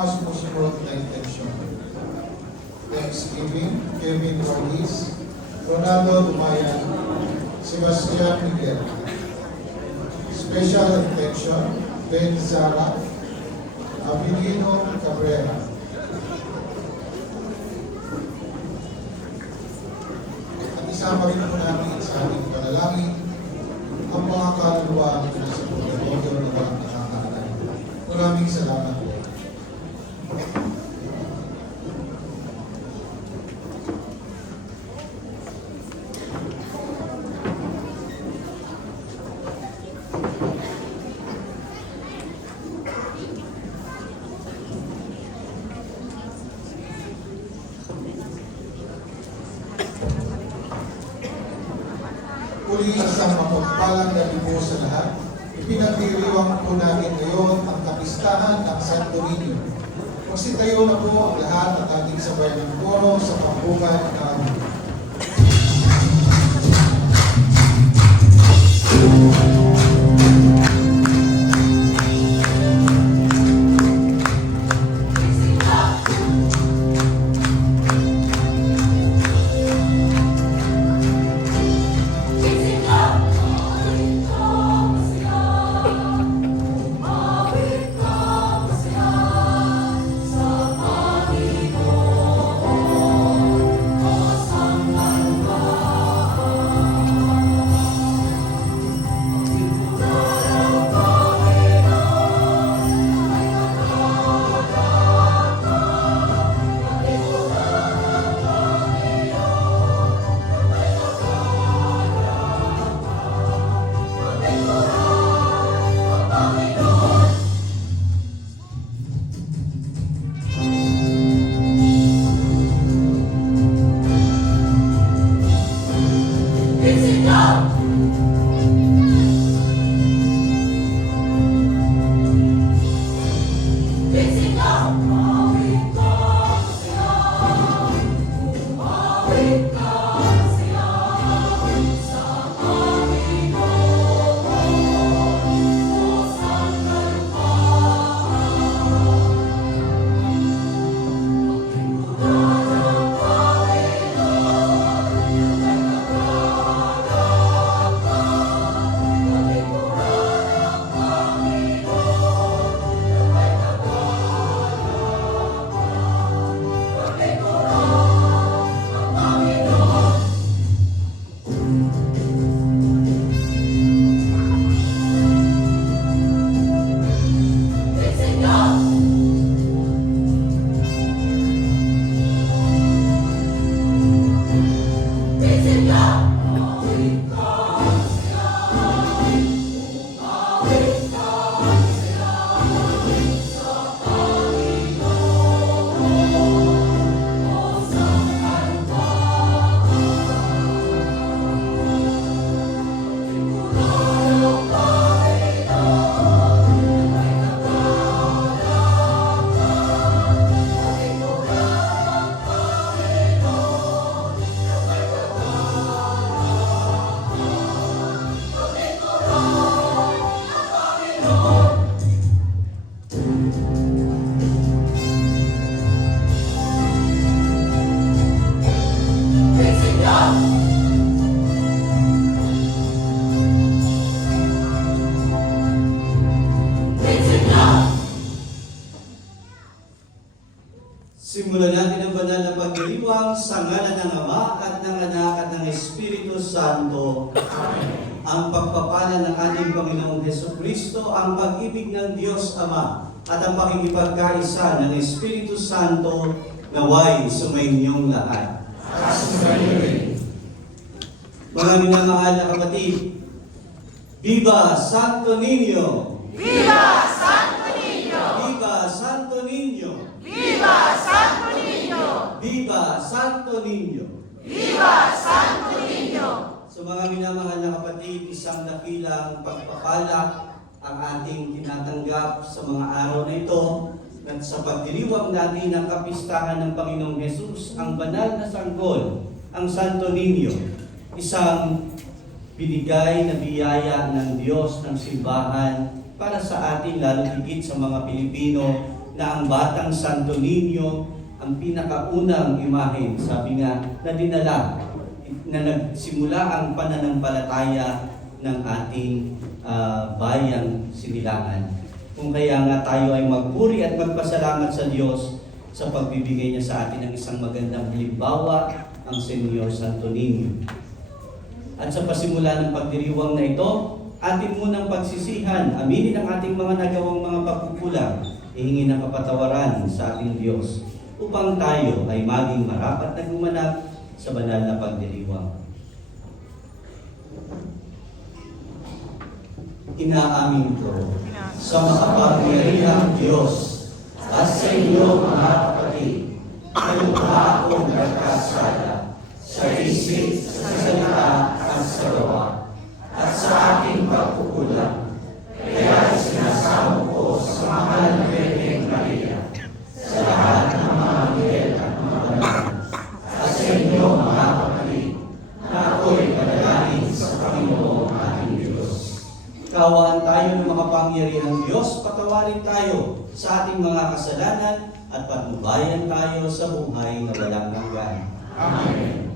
Sumusunod na intensyon. Thanksgiving, Kevin Ortiz, Ronaldo Dumayan, Sebastian Miguel. Special intention, Ben Zara, Abilino Cabrera. At isama rin po namin sa ating panalangin ang mga kaluluwa na sa pagkakaudio na walang nakakaalam. Maraming salamat po. Uli isang mapagpalang gabi po sa lahat. Ipinagdiriwang po natin ngayon ang kapistahan ng Santo Niño. Magsitayo na po ang lahat at ating sabay ng koro sa pambukan ng Simulan natin ang banal na pagdiriwang sa ngalan ng Ama at ng Anak at ng Espiritu Santo. Amen. Ang pagpapala ng ating Panginoong Hesukristo, ang pag-ibig ng Diyos Ama at ang pakikipagkaisa ng Espiritu Santo naway sumainyong lahat. at sumayo rin. Mga minamahal na kapatid, Viva Santo Niño! ¡Viva Santo Niño! Viva Santo Niño! ¡Viva Santo Niño! Viva Santo Niño! ¡Viva Santo Niño! Sa mga minamahal na kapatid, isang dakilang pagpapala ang ating tinatanggap sa mga araw na ito at sa pagdiriwang natin ng kapistahan ng Panginoong Hesus, ang banal na sanggol, ang Santo Niño, isang binigay na biyaya ng Diyos ng simbahan para sa atin, lalo higit sa mga Pilipino na ang Batang Santo Niño ang pinakaunang imahe, sabi nga, na dinala, na nagsimula ang pananampalataya ng ating bayang Sinilangan. Kung kaya nga tayo ay magpuri at magpasalamat sa Diyos sa pagbibigay niya sa atin ng isang magandang halimbawa, ang Senyor Santo Niño. At sa pasimula ng pagdiriwang na ito, atin munang pagsisihan, aminin ang ating mga nagawang mga pagkukulang, ihingi ng kapatawaran sa ating Diyos, upang tayo ay maging marapat na gumanap sa banal na pagdiriwang. Inaamin ko sa makapangyarihang Diyos at sa inyo mga kapatid, na lubha akong nagkasala sa isip, sa salita at sa gawa, at sa aking pagkukulang. Kaya sinasamo ko sa mahal na Birheng Maria, sa lahat ng mga anghel at mga banal, at sa inyo mga kapatid, na ako'y panalangin sa Panginoong ating Diyos. Kawaan tayo ng makapangyarihang Diyos, patawarin tayo sa ating mga kasalanan at patnubayan tayo sa buhay na walang hanggan. Amen.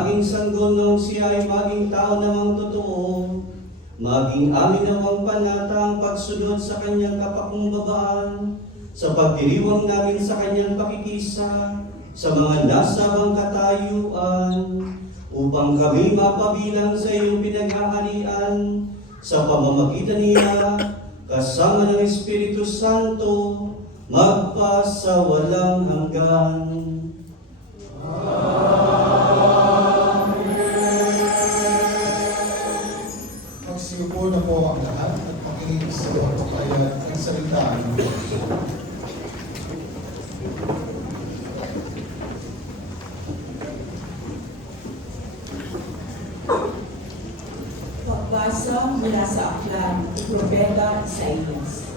maging sanggol nung siya ay maging tao namang totoo. Maging amin nawang panatang pagsunod sa kanyang kapakumbabaan, sa pagdiriwang namin sa kanyang pakikisa, sa mga nasabang katayuan, upang kami mapabilang sa iyong pinaghaharian, sa pamamagitan niya, kasama ng Espiritu Santo, magpasawalang hanggan. Magsiupo na po ang lahat at makinig sa pagpapayag ng salita ng Diyos. Pagbasa mula sa aklat ni Propeta Isaías.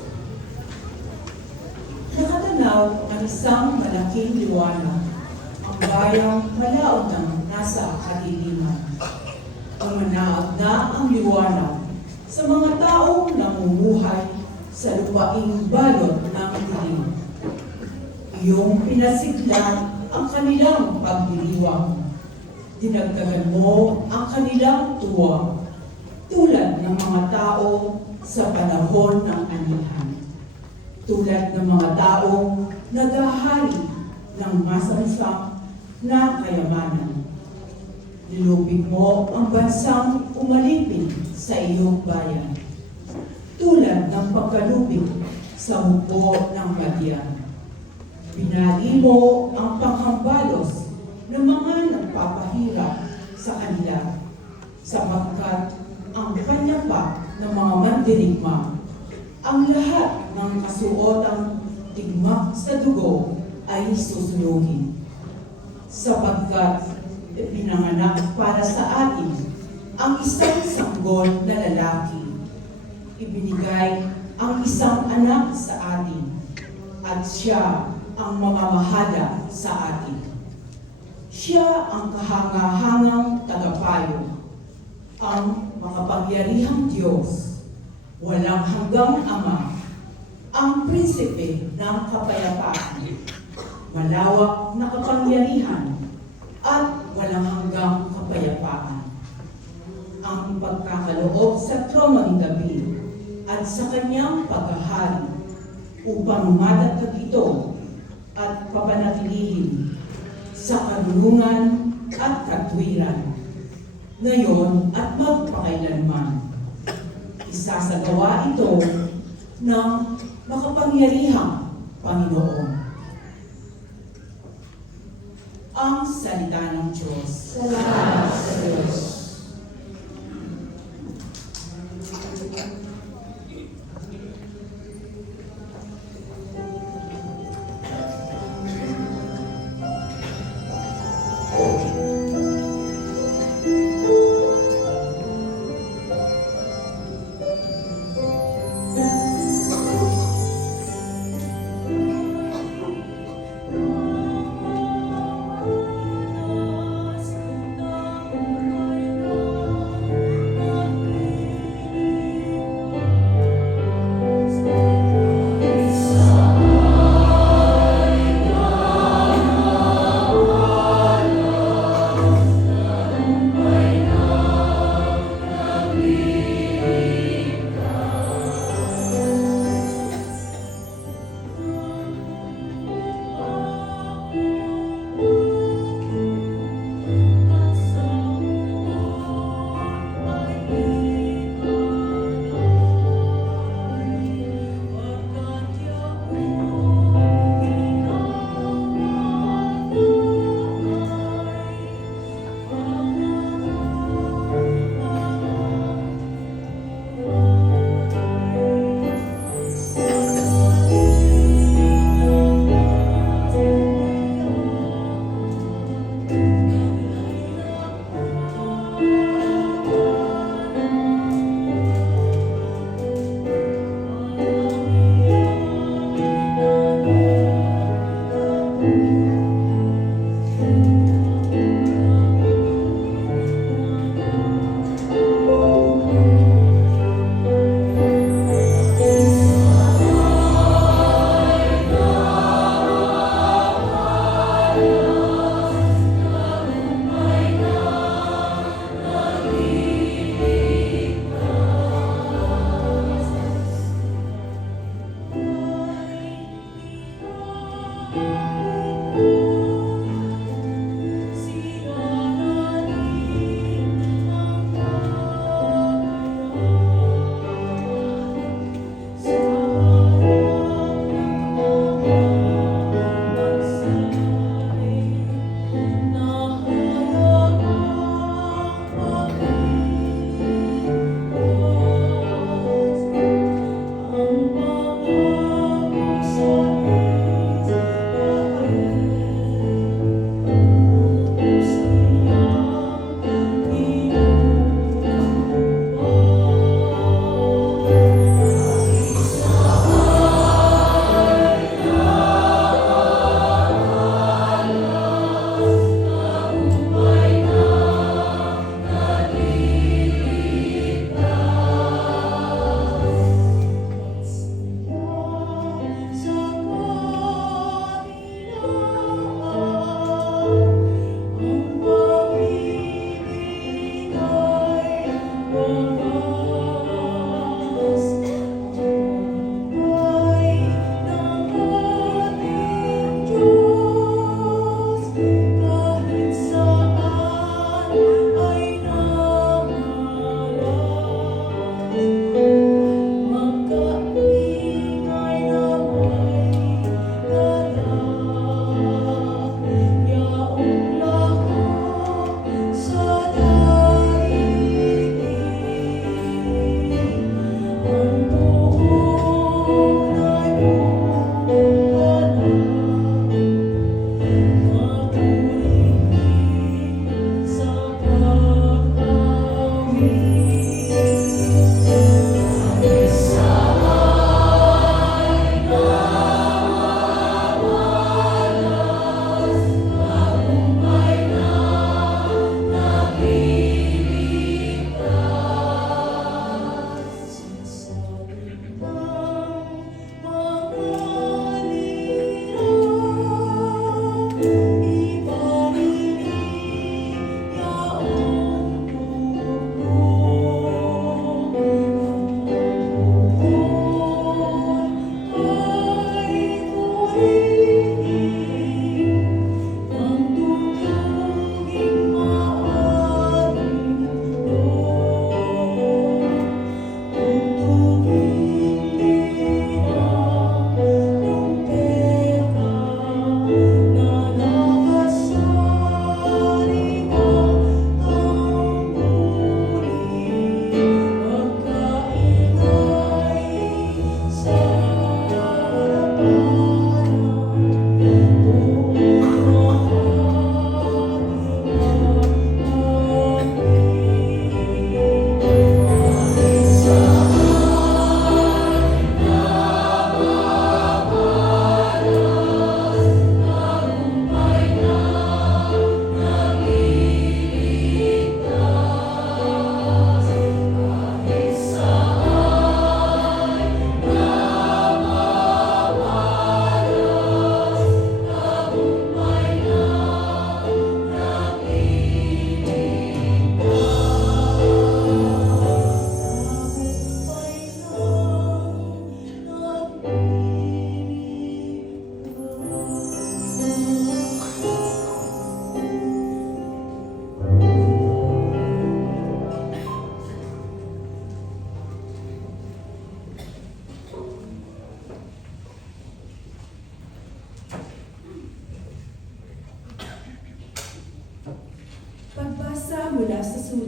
Nakatanaw ang isang malaking liwanag, ang bayang malaon ng nasa kadiliman. Umanaag na ang liwanag sa mga taong namumuhay sa lupaing balot ng dilim. Iyong pinasigla ang kanilang pagdiriwang. Dinagdagan mo ang kanilang tuwa, tulad ng mga tao sa panahon ng anihan. Tulad ng mga taong naghahari ng masangsang na kayamanan. Nilupig mo ang bansang umalipin sa iyong bayan, tulad ng pagkalupig sa hukbo ng Madian. Pinali mo ang panghambalos ng mga nagpapahirap sa kanila, sapagkat ang kanyapa ng mga mandirigma, ang lahat ng kasuotang tigmak sa dugo ay susunugin. Sapagkat pinanganak para sa atin ang isang sanggol na lalaki. Ibinigay ang isang anak sa atin, at siya ang mamamahala sa atin. Siya ang kahangahangang tagapayo, ang makapangyarihang Diyos, walang hanggang Ama, ang prinsipe ng kapayapaan, malawak na kapangyarihan at walang hanggang kapayapaan. Ang pagkakaloob sa trono ni David at sa kanyang paghahari upang madatag ito at papanatilihin sa karunungan at katwiran, ngayon at magpakailanman. Isasagawa ito ng makapangyarihang Panginoon. Ang salita ng Diyos. Salamat sa Diyos.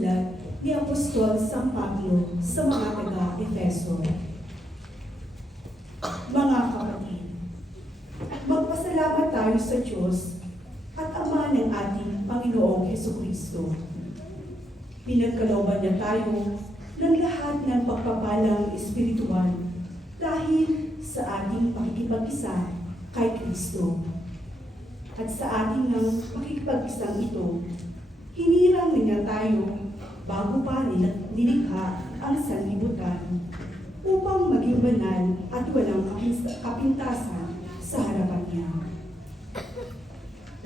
sinulat ni Apostol San Pablo sa mga taga-Efeso. Mga kapatid, magpasalamat tayo sa Diyos at Ama ng ating Panginoong Hesukristo. Pinagkalooban niya tayo ng lahat ng pagpapalang espiritual dahil sa ating pakikipag-isa kay Kristo. At sa ating ng pakikipag-isang ito, hinirang niya tayo bago pa nilikha ang sanlibutan upang maging banal at walang kapintasan sa harapan niya.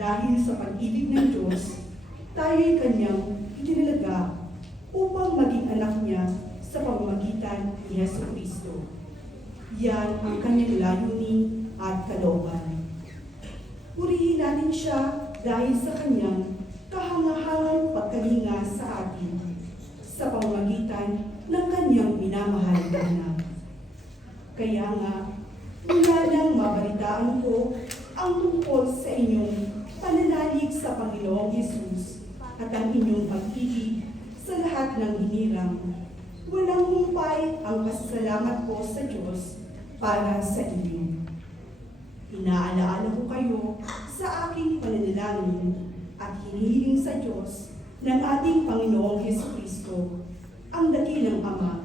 Dahil sa pag-ibig ng Diyos, tayo'y kanyang itinalaga upang maging anak niya sa pamamagitan ni Jesucristo. Yan ang kanyang layunin at kalooban. Purihin natin siya dahil sa kanyang kahangahangang pagkalinga sa atin sa pamamagitan ng kanyang minamahal na anak. Kaya nga, mula nang mabalitaan ko ang tungkol sa inyong pananalig sa Panginoong Hesus at ang inyong pag-ibig sa lahat ng hinirang, walang humpay ang pasasalamat ko sa Diyos para sa inyo. Inaalaala ko kayo sa aking pananalangin at hinihiling sa Diyos ng ating Panginoong Hesukristo, ang dakilang Ama,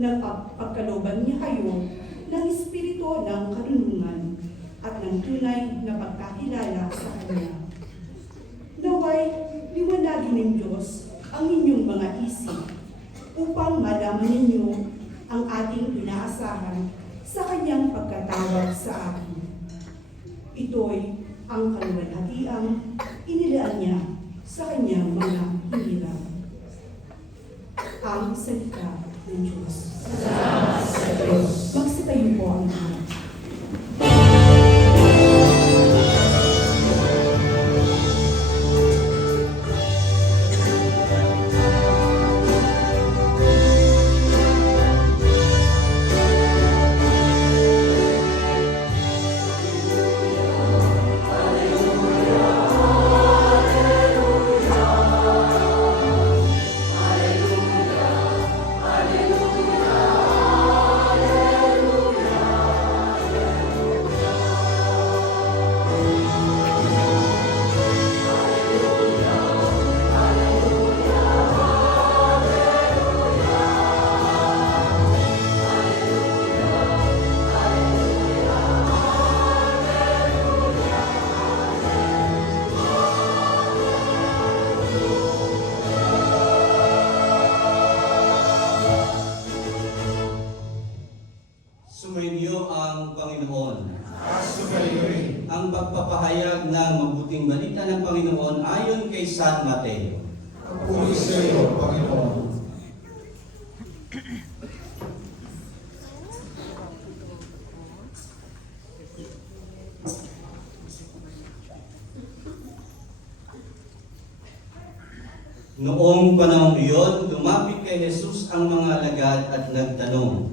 na pagkalooban niya kayo ng espiritu ng karunungan at ng tunay na pagkakilala sa Kanya. Naway, liwanagin ng Diyos ang inyong mga isip upang malaman ninyo ang ating inaasahan sa Kanyang pagkatawag sa atin. Ito'y ang kaluwalhatiang inilaan niya sa Kanyang mga hinirang. Ang salita ng Diyos. Salamat sa Diyos. Magsitayo po ang lahat. Sumainyo ang Panginoon. Asumayoy. Ang pagpapahayag ng mabuting balita ng Panginoon ayon kay San Mateo. Puri sa iyo, Panginoon. Noong panahon iyon, lumapit kay Jesus ang mga alagad at nagtanong,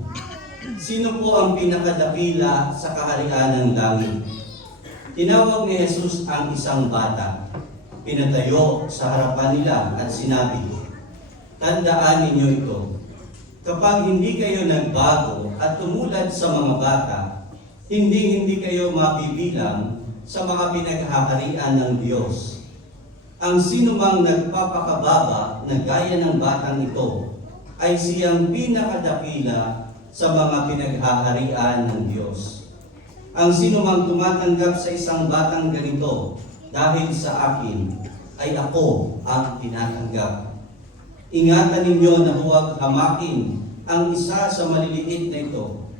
"Sino po ang pinakadakila sa kaharian ng langit?" Tinawag ni Jesus ang isang bata. Pinatayo sa harapan nila at sinabi, "Tandaan ninyo ito. Kapag hindi kayo nagbago at tumulad sa mga bata, hindi kayo mabibilang sa mga pinaghaharian ng Diyos. Ang sinumang nagpapakababa na gaya ng batang ito ay siyang pinakadakila sa mga pinaghaharian ng Diyos. Ang sinumang tumatanggap sa isang batang ganito dahil sa akin, ay ako ang tinatanggap. Ingatan ninyo na huwag hamakin ang isa sa maliliit na ito.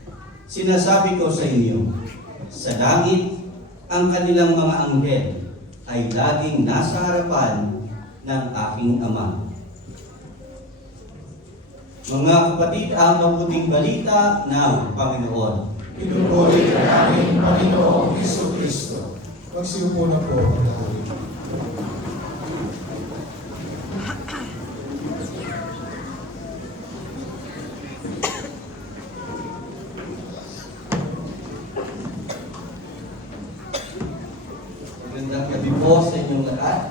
Sinasabi ko sa inyo, sa langit, ang kanilang mga anghel ay laging nasa harapan ng aking Ama." Mga kapatid, ang mabuting balita ng Panginoon. Pinupuri ka namin, Panginoong Hesukristo. Magsiupo na po ang lahat. Magandang gabi po sa inyong lahat.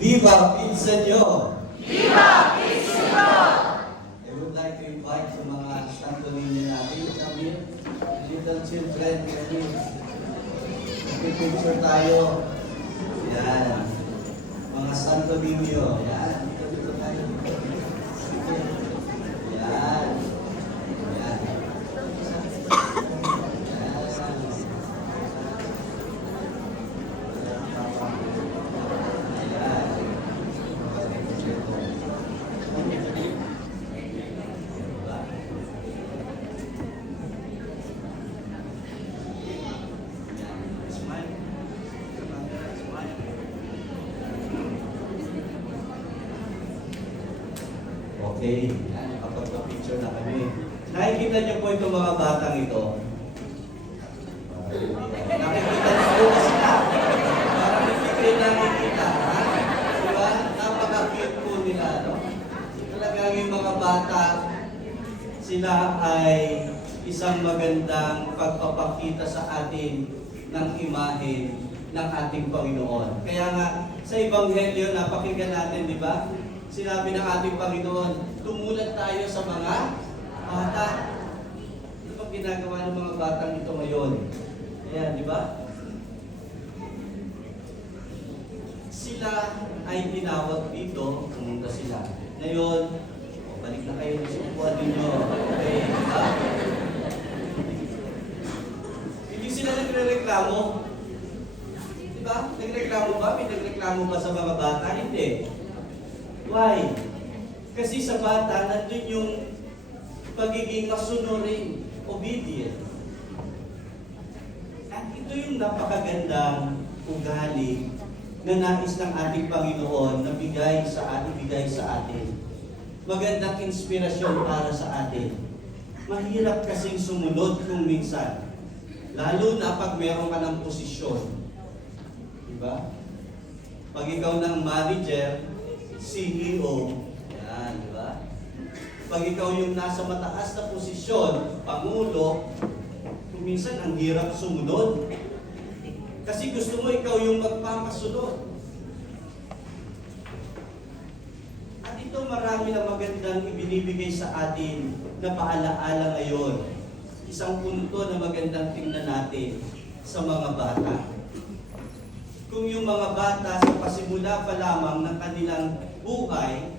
Viva Bilisan nyo. Viva Cristo! I would like to invite sa mga Santo Niño natin, kami, little children, kami, picture tayo. Yan. Mga Santo Niño. Yan. Dito tayo. Yan. Yan. Okay, yan, kapag-picture na kami. Nakikita niyo po itong mga batang ito. Nakikita niyo po ba sila? Parang hindi kayo nakikita, ha? Diba? Napaka-cute po nila, no? Talagang yung mga bata, sila ay isang magandang pagpapakita sa atin ng imahe ng ating Panginoon. Kaya nga, sa Ebanghelyo, napakinggan natin, di ba? Sinabi ng ating Panginoon, tumulad tayo sa mga bata. Ano bang ginagawa ng mga batang ito ngayon? Ayan, di ba? Sila ay tinawag dito, pumunta sila. Ngayon, balik na kayo sa upuan ninyo. Okay, di ba? Hindi sila nagre-reklamo. Di ba? Nagreklamo ba? May nagreklamo ba sa mga bata? Hindi. Why? Kasi sa bata, nandun yung pagiging masunurin, obedient. At ito yung napakagandang ugali na nais ng ating Panginoon na bigay sa atin. Magandang inspirasyon para sa atin. Mahirap kasing sumunod kung minsan. Lalo na pag meron ka ng posisyon. Diba? Pag ikaw ng manager, CEO, yan, di ba? Pag ikaw yung nasa mataas na posisyon, Pangulo, minsan ang hirap sumunod. Kasi gusto mo ikaw yung magpapasunod. At ito marami na magandang ibinibigay sa atin na paalaala ngayon. Isang punto na magandang tingnan natin sa mga bata. Kung yung mga bata sa pasimula pa lamang ng kanilang buhay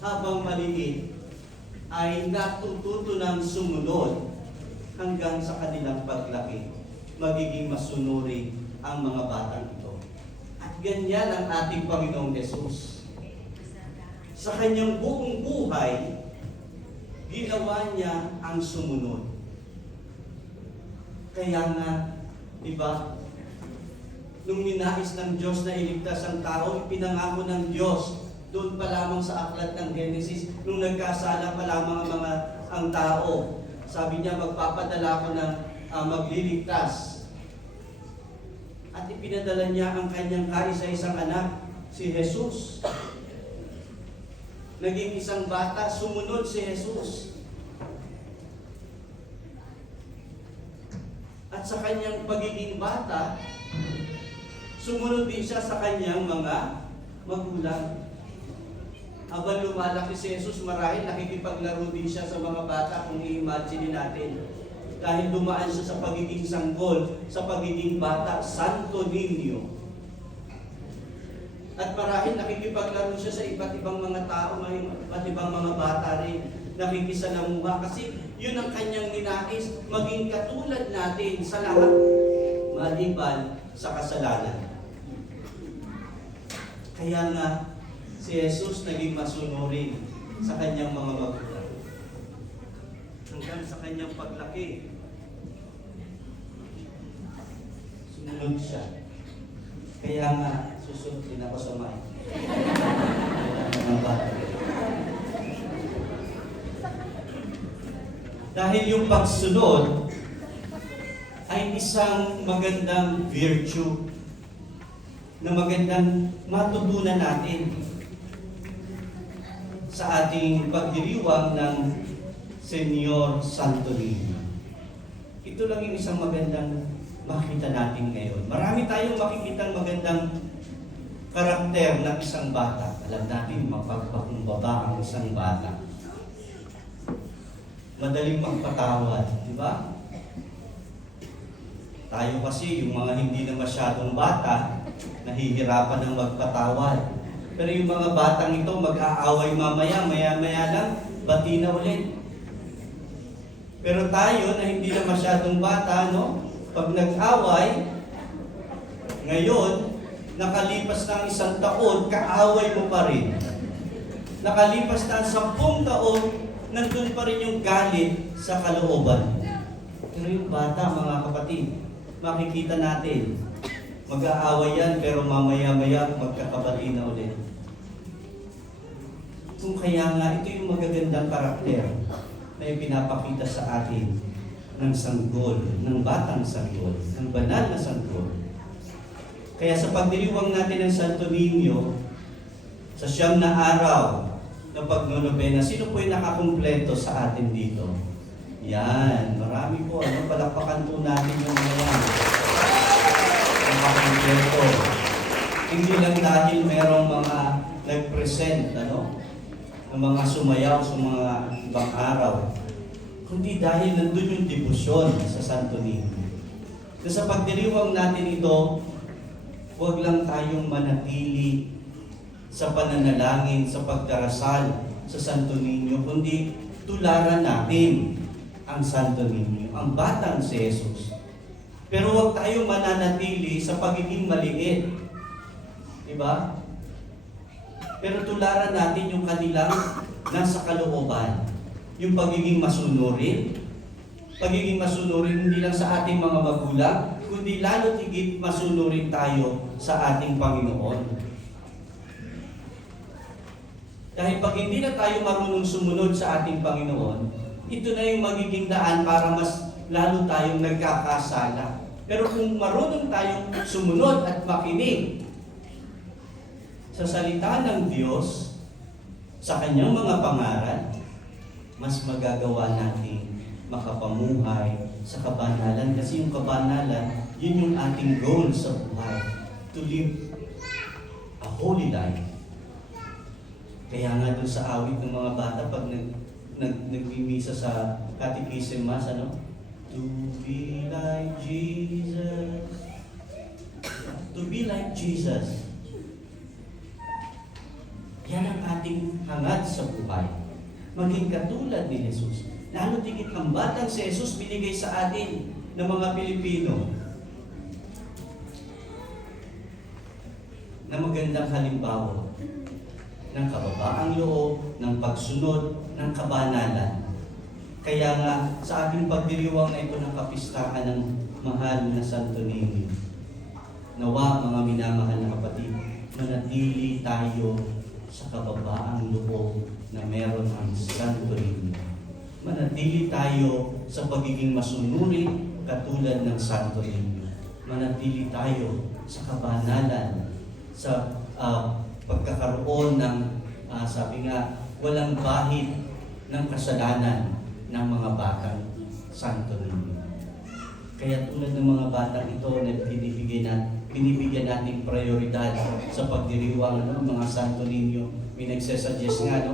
habang maliit ay natututo ng sumunod hanggang sa kanilang paglaki, magiging masunurin ang mga batang ito. At ganyan ang ating Panginoong Hesus. Sa kanyang buong buhay, ginawa niya ang sumunod. Kaya nga, di ba, nung ninais ng Diyos na iligtas ang tao, ipinangako ng Diyos doon pa lamang sa aklat ng Genesis, nung nagkasala pa lamang ang tao. Sabi niya, magpapadala ko ng magliligtas. At ipinadala niya ang kanyang kaisa-isang anak, si Jesus. Naging isang bata, sumunod si Jesus. At sa kanyang pagiging bata, sumunod din siya sa kanyang mga magulang. Habang lumalaki si Jesus, marahil nakikipaglaro din siya sa mga bata kung i-imagine natin. Dahil dumaan siya sa pagiging sanggol, sa pagiging bata, Santo Niño. At marahil nakikipaglaro siya sa iba't ibang mga tao, iba't ibang mga bata rin. Nakikisalamuha kasi yun ang kanyang ninais, maging katulad natin sa lahat, maliban sa kasalanan. Kaya nga, si Jesus naging masunurin sa kanyang mga magulang. Hanggang sa kanyang paglaki, sumunod siya. Kaya nga, susunod din ako sa mic. Dahil yung pagsunod ay isang magandang virtue na magandang matutunan natin sa ating pagdiriwang ng Senyor Santo Niño. Ito lang yung isang magandang makita natin ngayon. Marami tayong makikitang magandang karakter ng isang bata. Alam natin, mapagpakumbaba ang isang bata. Madaling magpatawad, di ba? Tayo kasi, yung mga hindi na masyadong bata, nahihirapan ng magpatawad. Pero yung mga batang ito, mag-aaway mamaya, maya-maya lang, bati na ulit. Pero tayo na hindi na masyadong bata, no? Pag nag-away, ngayon, nakalipas na ang 1 taon, kaaway mo pa rin. Nakalipas na ang 10 taon, nandun pa rin yung galit sa kalooban. Pero yung bata, mga kapatid, makikita natin, mag-aaway yan, pero mamaya-maya magkakabati na ulit. Kung kaya nga, ito yung magagandang karakter na ipinapakita sa atin ng sanggol, ng batang sanggol, ng banal na sanggol. Kaya sa pagdiriwang natin ng Santo Niño, sa 9 na araw ng pagnonobena, sino po yung nakakumpleto sa atin dito? Yan, marami po. Palakpakan po natin yung mga yan. Nakakumpleto. Hindi lang dahil merong mga nag-present, ng mga sumayaw sa mga ibang araw, kundi dahil nandun yung debosyon sa Santo Niño. Sa pagdiriwang natin ito, huwag lang tayong manatili sa pananalangin, sa pagdarasal sa Santo Niño, kundi tularan natin ang Santo Niño, ang batang si Jesus. Pero huwag tayong mananatili sa pagiging maliit. Diba? Pero tularan natin yung kanilang nasa kalooban. Yung pagiging masunurin. Pagiging masunurin hindi lang sa ating mga magulang, kundi lalo higit masunurin tayo sa ating Panginoon. Dahil pag hindi na tayo marunong sumunod sa ating Panginoon, ito na yung magiging daan para mas lalo tayong nagkakasala. Pero kung marunong tayong sumunod at makinig sa salita ng Diyos, sa kanyang mga pangaral, mas magagawa natin makapamuhay sa kabanalan. Kasi yung kabanalan, yun yung ating goal sa buhay. To live a holy life. Kaya nga doon sa awit ng mga bata, pag nagmimisa sa catechism mass, to be like Jesus. To be like Jesus. Yan ang ating hangad sa buhay. Maging katulad ni Jesus. Lalo tigit ang batang si Jesus binigay sa atin ng mga Pilipino na magandang halimbawa ng kababaang loob, ng pagsunod, ng kabanalan. Kaya nga, sa ating pagdiriwang na ito ng kapistahan ng mahal na Santo Niño, nawa mga minamahal na kapatid, manatili tayo sa kababaang loob na meron ang Santo Niño. Manatili tayo sa pagiging masunurin katulad ng Santo Niño. Manatili tayo sa kabanalan, sa pagkakaroon ng, sabi nga, walang bahid ng kasalanan ng mga batang Santo Niño. Kaya tulad ng mga batang ito na binibigyan natin prioridad sa pagdiriwang ng mga Santo Niño. May nagsesuggest nga,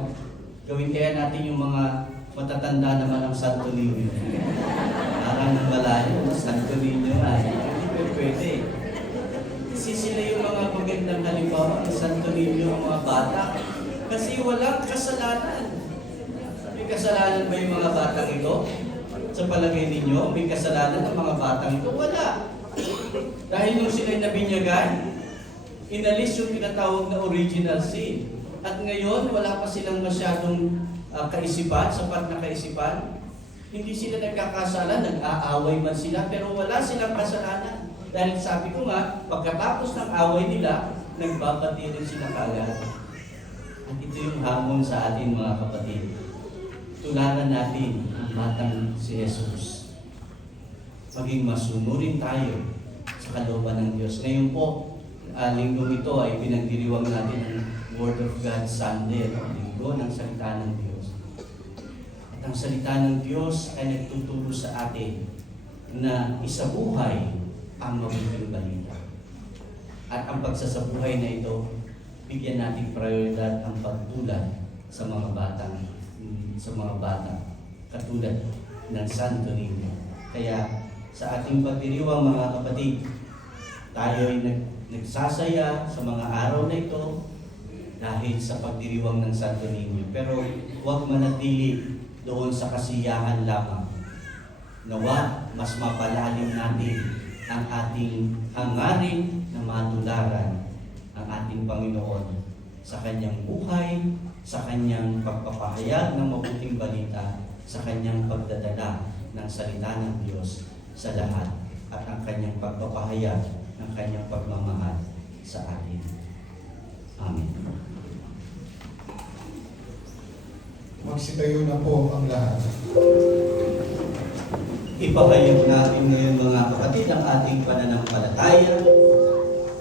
gawin kaya natin yung mga matatanda naman ng Santo Niño. Parang ng malayo, Santo Niño ay hindi pwede. Kasi sila yung mga magandang halimbawa ng Santo Niño, ang mga bata. Kasi walang kasalanan. May kasalanan ba yung mga batang ito? Sa palagay ninyo, may kasalanan ang mga batang ito? Wala. Dahil nung sila'y nabinyagan, inalis yung tinatawag na original sin. At ngayon, wala pa silang masyadong kaisipan, sapat na kaisipan. Hindi sila nagkakasala, nag-aaway man sila, pero wala silang kasalanan. Dahil sabi ko nga, pagkatapos ng away nila, nagbabati rin sila kaagad. At ito yung hamon sa atin mga kapatid. Tularan natin ang batang si Jesus. Maging masunurin tayo sa kalooban ng Diyos. Ngayon po, linggong ito ay pinagdiriwang natin ang Word of God Sunday, linggo ng salita ng Diyos. At ang salita ng Diyos ay nagtuturo sa atin na isabuhay ang mabuting balita. At ang pagsasabuhay na ito, bigyan natin prioridad ang pagtulad sa mga bata, katulad ng Santo Niño. Kaya sa ating pagdiriwang mga kapatid, tayo ay nagsasaya sa mga araw na ito dahil sa pagdiriwang ng Santo Niño. Pero huwag manatili doon sa kasiyahan lamang. Nawa, mas mapalalim natin ang ating hangarin na matularan ang ating Panginoon sa kanyang buhay, sa kanyang pagpapahayag ng mabuting balita, sa kanyang pagdadala ng salita ng Diyos sa lahat, at ang kanyang pagpapahayag ng kanyang pagmamahal sa atin. Amen. Magsitayo na po ang lahat. Ipahayag natin ngayon mga kapatid ang ating pananampalataya.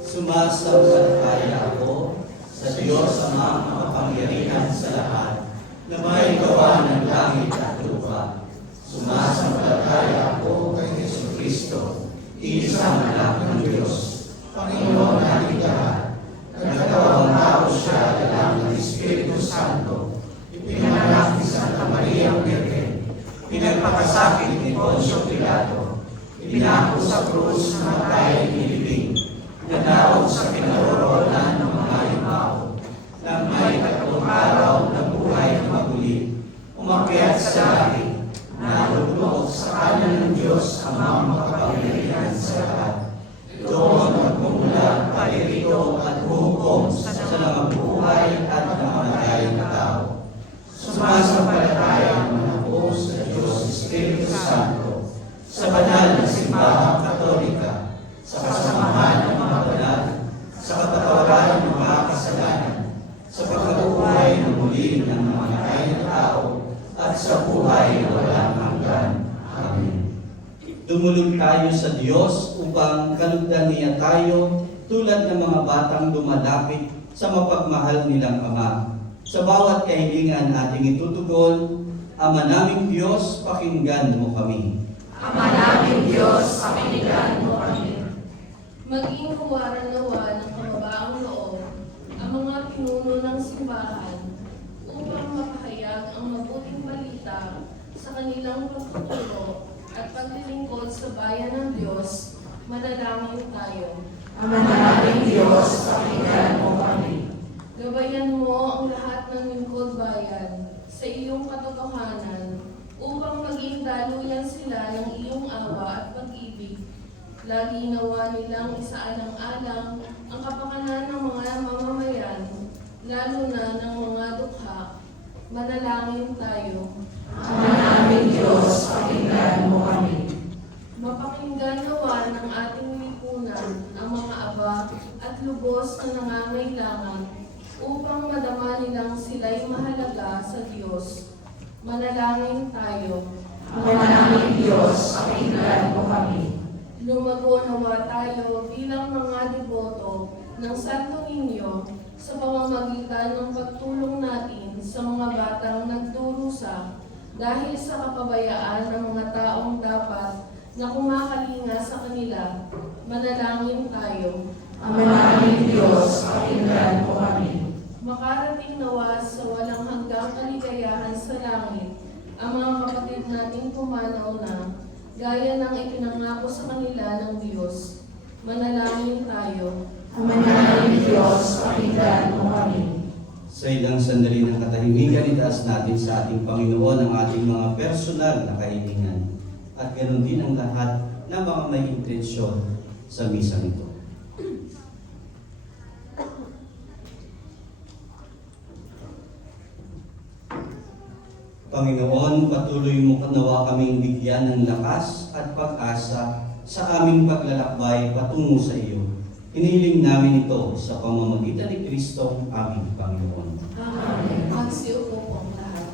Sumasampalataya ako sa Diyos Amang makapangyarihan sa lahat, na may gawa ng langit at lupa. Sumasampalataya ako kay Jesucristo, isang anak ng Diyos, Panginoon nating lahat. Nagkatawang tao siya alam ng Espiritu Santo, ipinanganak ni Santa Maria Virgen, pinagpakasakit ni Poncio Pilato, ipinako sa krus, namatay, nilibing, nanaog sa kinaroroonan ng mga yumao, nang may tatlong araw na buhay na maguli, umakyat sa langit, nalulog sa kanan ng Diyos ang mga makapangyarihan sa lahat. Doon magmumula palirito at hukom sa mga buhay at namatay na tao. Sumasampalataya naman ako sa Diyos Espiritu Santo, sa banal na simbahang Katolika, sa kasamahan ng mga banal, sa kapatawaran ng mga kasalanan, sa pagkabuhay ng muli ng mga namatay na tao, at sa buhay na walang hanggan. Amen. Dumulog tayo sa Diyos upang kalugdan niya tayo tulad ng mga batang lumalapit sa mapagmahal nilang Ama. Sa bawat kahilingan ating itutugon, Ama naming Diyos, pakinggan mo kami. Ama naming Diyos, pakinggan mo kami. Maging huwaran nawa ng kababaang loob ang mga pinuno ng simbahan upang mapahayag ang mabuting balita sa kanilang pagtuturo at paglilingkod sa bayan ng Diyos. Manalangin tayo. Ama naming Diyos, pakinggan mo kami. Gabayan mo ang lahat ng lingkod bayan sa iyong katotohanan upang maging daluyan sila ng iyong awa at pag-ibig. Lagi nawa nilang isaalang-alang ang kapakanan ng mga mamamayan, lalo na ng mga dukha. Manalangin tayo. Ama naming Diyos, pakinggan mo kami. Mapakinggan nawa ng ating lipunan ang mga aba at lubos na nangangailangan upang madama nilang sila'y mahalaga sa Diyos. Manalangin tayo. Ama naming Diyos, pakinggan mo kami. Lumago nawa tayo bilang mga deboto ng Santo Niño sa pamamagitan ng pagtulong natin sa mga batang nagdurusa dahil sa kapabayaan ng mga taong dapat na kumakalinga sa kanila. Manalangin tayo. Ama naming Diyos, pakinggan mo kami. Makarating nawa sa walang hanggang kaligayahan sa langit ang mga kapatid nating pumanaw na, gaya ng ipinangako sa kanila ng Diyos. Manalangin tayo. Ama naming Diyos, pakinggan mo kami. Sa ilang sandali ng katahimikan, itaas natin sa ating Panginoon ang ating mga personal na kahilingan. At ganoon din ang lahat ng mga may intensyon sa misang ito. Panginoon, patuloy mo nawa kaming bigyan ng lakas at pag-asa sa aming paglalakbay patungo sa iyo. Hiniling namin ito sa pamamagitan ni Kristo, aming Panginoon. Amen. Magsiupo po ang lahat.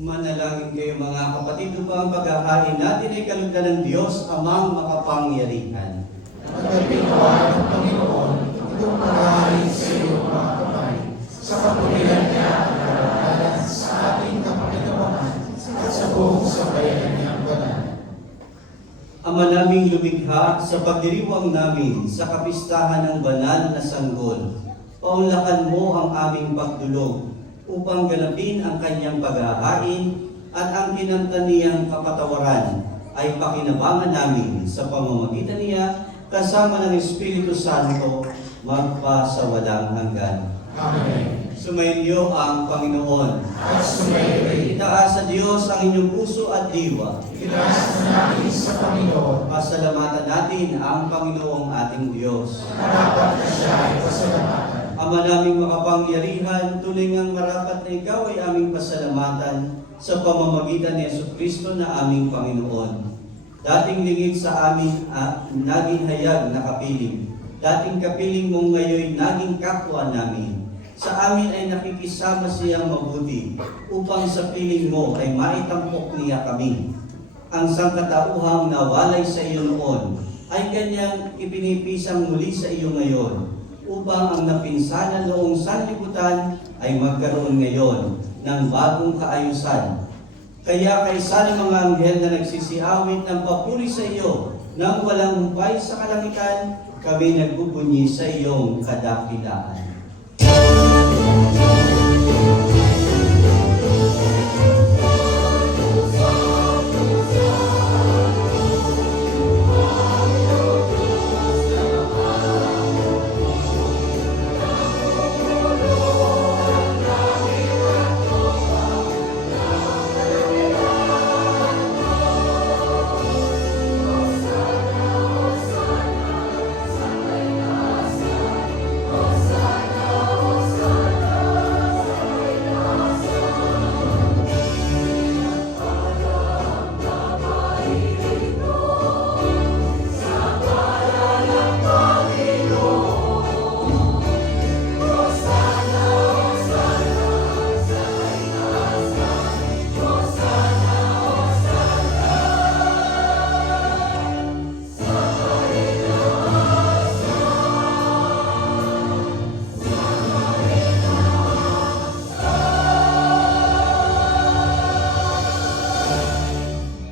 Manalangin kayo mga kapatid upang paghahain natin ay kalugdan ng Diyos amang makapangyarihan. Nagpinawa ng Panginoon itong paghahain sa iyong mga kamay, sa kapulihan niya ang karapatan sa ating kapakinabangan at sa buong sambayanan niyang banal. Ama naming lumikha, sa pagdiriwang namin sa kapistahan ng banal na sanggol, paunlakan mo ang aming pagdulog upang ganapin ang kanyang paghahain at ang kinamtan niyang kapatawaran ay pakinabangan namin sa pamamagitan niya kasama ng Espiritu Santo magpasawalang hanggan. Amen. Sumainyo ang Panginoon. At sumayin, Itaas sa Diyos ang inyong puso at diwa. itaas na natin sa Panginoon, Pasalamatan natin ang Panginoong ating Diyos. dapat na siya ay pasalamatan. Ama naming makapangyarihan, tunay ngang marapat na ikaw ay aming pasalamatan sa pamamagitan ni Jesucristo na aming Panginoon. Dating lingid sa amin at naging hayag na kapiling. Dating kapiling mong ngayon naging kapwa namin. Sa amin ay nakikisama siyang mabuti upang sa piling mo ay maitampok niya kami. Ang sangkatauhang nawalay sa iyo noon ay kanyang ipinipisang muli sa iyo ngayon upang ang napinsala noong sanlibutan ay magkaroon ngayon ng bagong kaayusan. Kaya kaysa ng mga anghel na nagsisiawit ng papuri sa iyo nang walang humpay sa kalangitan, kami nagbubunyi sa iyong kadakilaan.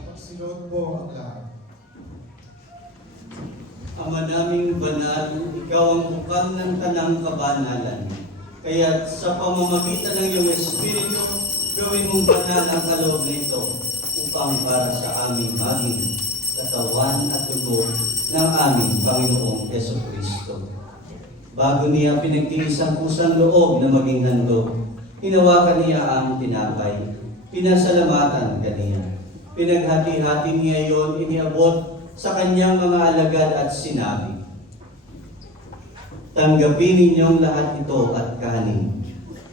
Magsilod po ang lahat. Ama naming banal, ikaw ang bukal ng tanang kabanalan. Kaya sa pamamagitan ng iyong Espiritu, gawin mong banal ang kaloob nito upang para sa aming maging katawan at dugo ng aming Panginoong Jesucristo. Bago niya pinagtiis ang kusang loob na maging handog, hinawakan niya ang tinapay, pinasalamatan kaniya. Pinaghati-hati niya yon, iniabot sa kanyang mga alagad at sinabi, tanggapin ninyong lahat ito at kahanin.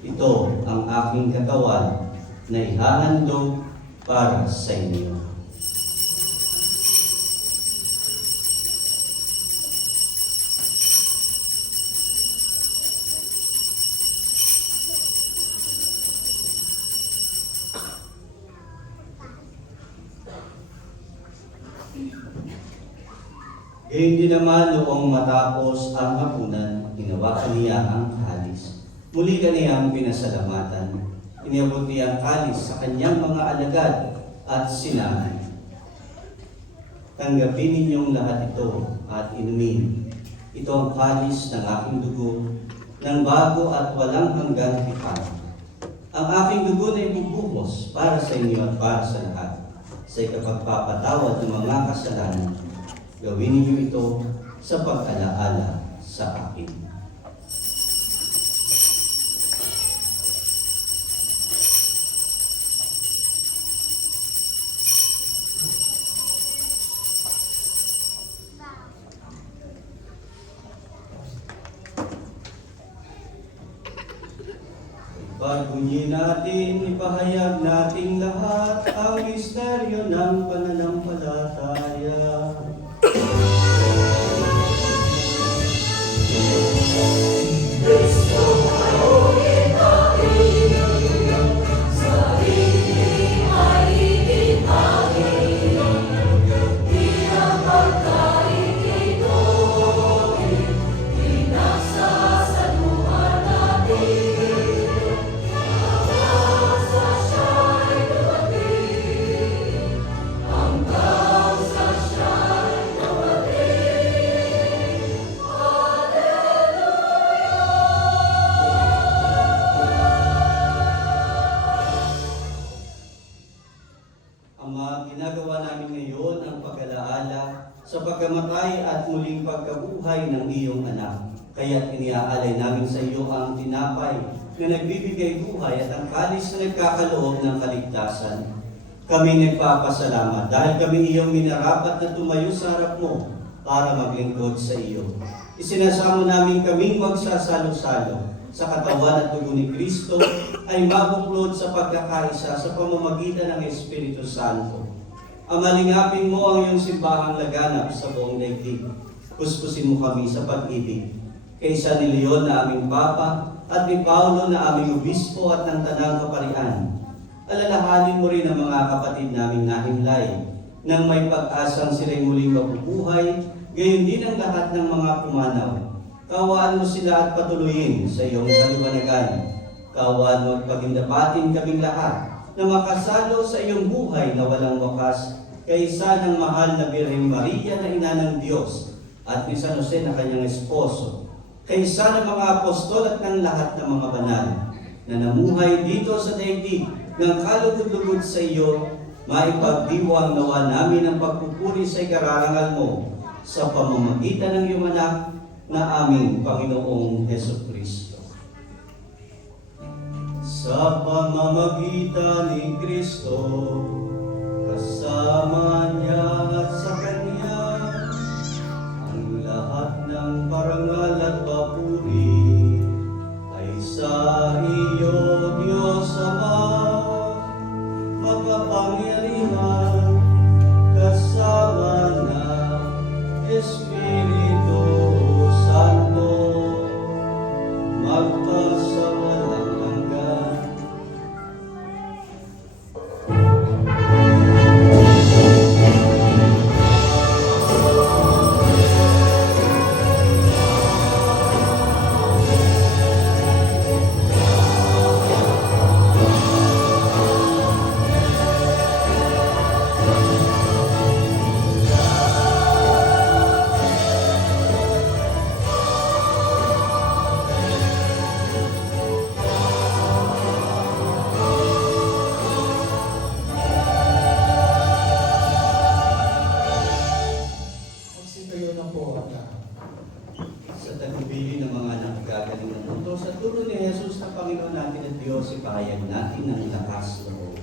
Ito ang aking katawan na ihahandog para sa inyo. Hindi naman noong matapos ang hapunan, hinawakan niya ang kalis. Muli kaniyang pinasalamatan. Iniabot niya ang kalis sa kanyang mga alagad at sinabi, tanggapin ninyong lahat ito at inumin. Ito ang kalis ng aking dugo, ng bago at walang hanggang tipan. Ang aking dugo na ibubuhos para sa inyo at para sa lahat, sa ikapagpapatawad ng mga kasalanan. Gawin niyo ito sa pag-alaala sa akin. Pagbunyi natin, ipahayag nating lahat ang misteryo ng pananampalataya. Cristo, ay ulit ang iyong sarili. Ama, ginagawa namin ngayon ang pag-alaala sa pagkamatay at muling pagkabuhay ng iyong anak. Kaya't iniaalay namin sa iyo ang tinapay na nagbibigay buhay at ang kalis na nagkakaloob ng kaligtasan. Kami nagpapasalamat dahil kami iyong minarapat na tumayo sa harap mo para maglingkod sa iyo. Isinasamo namin kaming magsasalo-salo sa katawan at dugo ni Kristo ay mabuklod sa pagkakaisa sa pamamagitan ng Espiritu Santo. Amalingapin mo ang iyong simbahang laganap sa buong daigdig. Kuskusin mo kami sa pag-ibig. Kaysa ni Leon na aming Papa at ni Paulo na aming Obispo at ng Tanang Kaparian. Alalahanin mo rin ang mga kapatid naming nahimlay nang may pag-asang sila'y muling mabubuhay, gayon din ang lahat ng mga pumanaw. Kawaan mo sila at patuloyin sa iyong kaliwanagan. Kawaan mo at pagindapatin kaming lahat na makasalo sa iyong buhay na walang wakas kaysa ng mahal na Birheng Maria na ina ng Diyos at ni San Jose na kanyang esposo, kaysa ng mga apostol at ng lahat ng mga banal na namuhay dito sa daigdig ng kalugod-lugod sa iyo, maipagdiwang nawa namin ang pagpupuri sa ikararangal mo sa pamamagitan ng iyong anak na aming Panginoong Hesukristo. Sa pamamagitan ni Kristo, kasama niya at sa Kanya, ang lahat ng parangal at papuri ay sa iyo, Diyos Ama, makapangyarihan, kasama ng Espiritu Santo, magpasawalang hanggan. Magsitayo na po ang lahat. Sa tagubilin ng mga nagagaling ng mundo, sa tulong ni Jesus na Panginoon natin at Diyos, ipahayag natin ng lakas loob.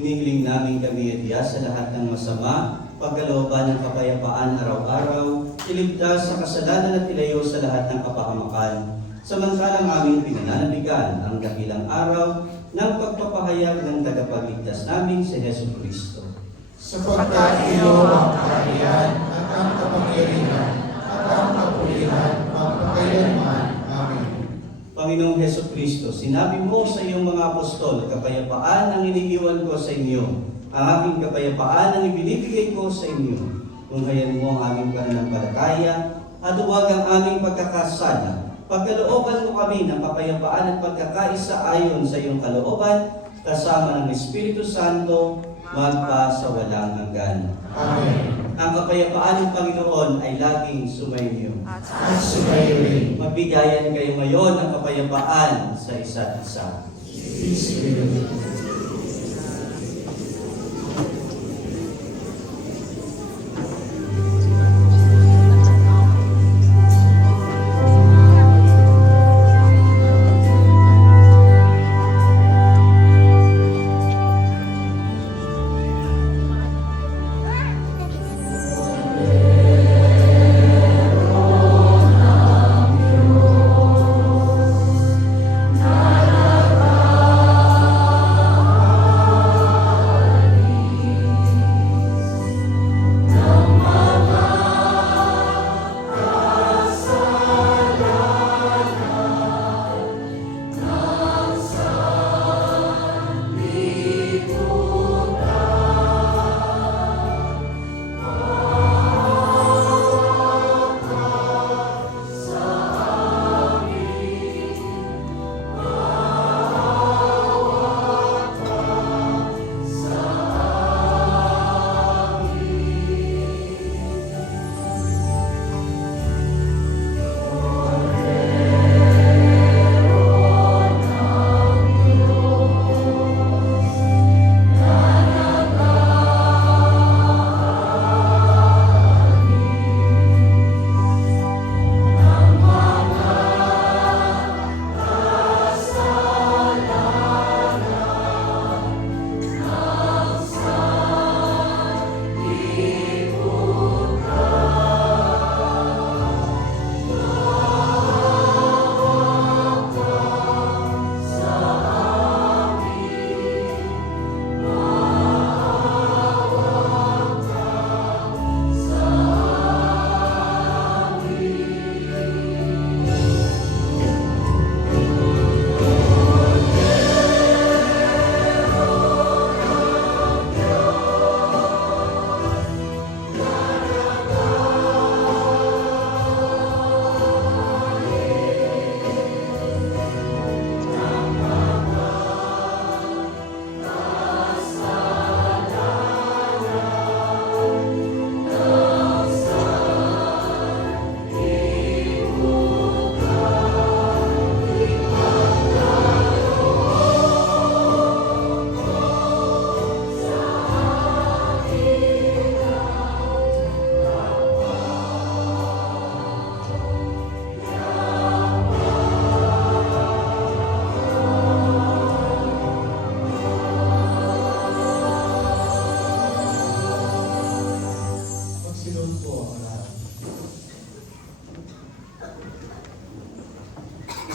Hinihiling namin kami at sa lahat ng masama, pagkalooban ng kapayapaan araw-araw, iligtas sa kasalanan at ilayo sa lahat ng kapahamakan. Samantalang aming pinananabigan ang dakilang araw ng pagpapahayag ng tagapagligtas namin si Hesus Kristo. Sapagkat iyo ang kaharian at ang kapangyarihan at ang kapulihan magpakailanman. Amen. Panginoong Hesus Kristo, sinabi mo sa iyong mga apostol, kapayapaan ang iniiwan ko sa inyo. Ang aking kapayapaan ang ibinibigay ko sa inyo. Tunghayan mo ang aming pananampalataya at huwag ang aming pagkakasala. Pagkalooban mo kami ng kapayapaan at pagkakaisa ayon sa iyong kalooban, kasama ng Espiritu Santo, magpa sa walang hanggan. Amen. Ang kapayapaan ng Panginoon ay laging sumainyo. At sumayo rin. Magbigayan kayo ngayon ng kapayapaan sa isa't isa. Peace be with you.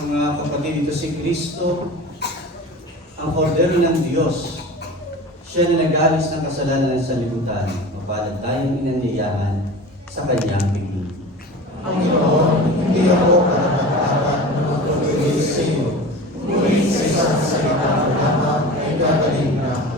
Mga kapatid, ito si Kristo, ang kordero ng Diyos. Siya na nag-alis ng kasalanan sa libutan. Mapalad tayong inanyayahan sa kanyang piging. Panginoon, hindi ako karapat-dapat na magpapigil sa iyo. Ngunit sa isang salita mo lamang ay gagaling na ako.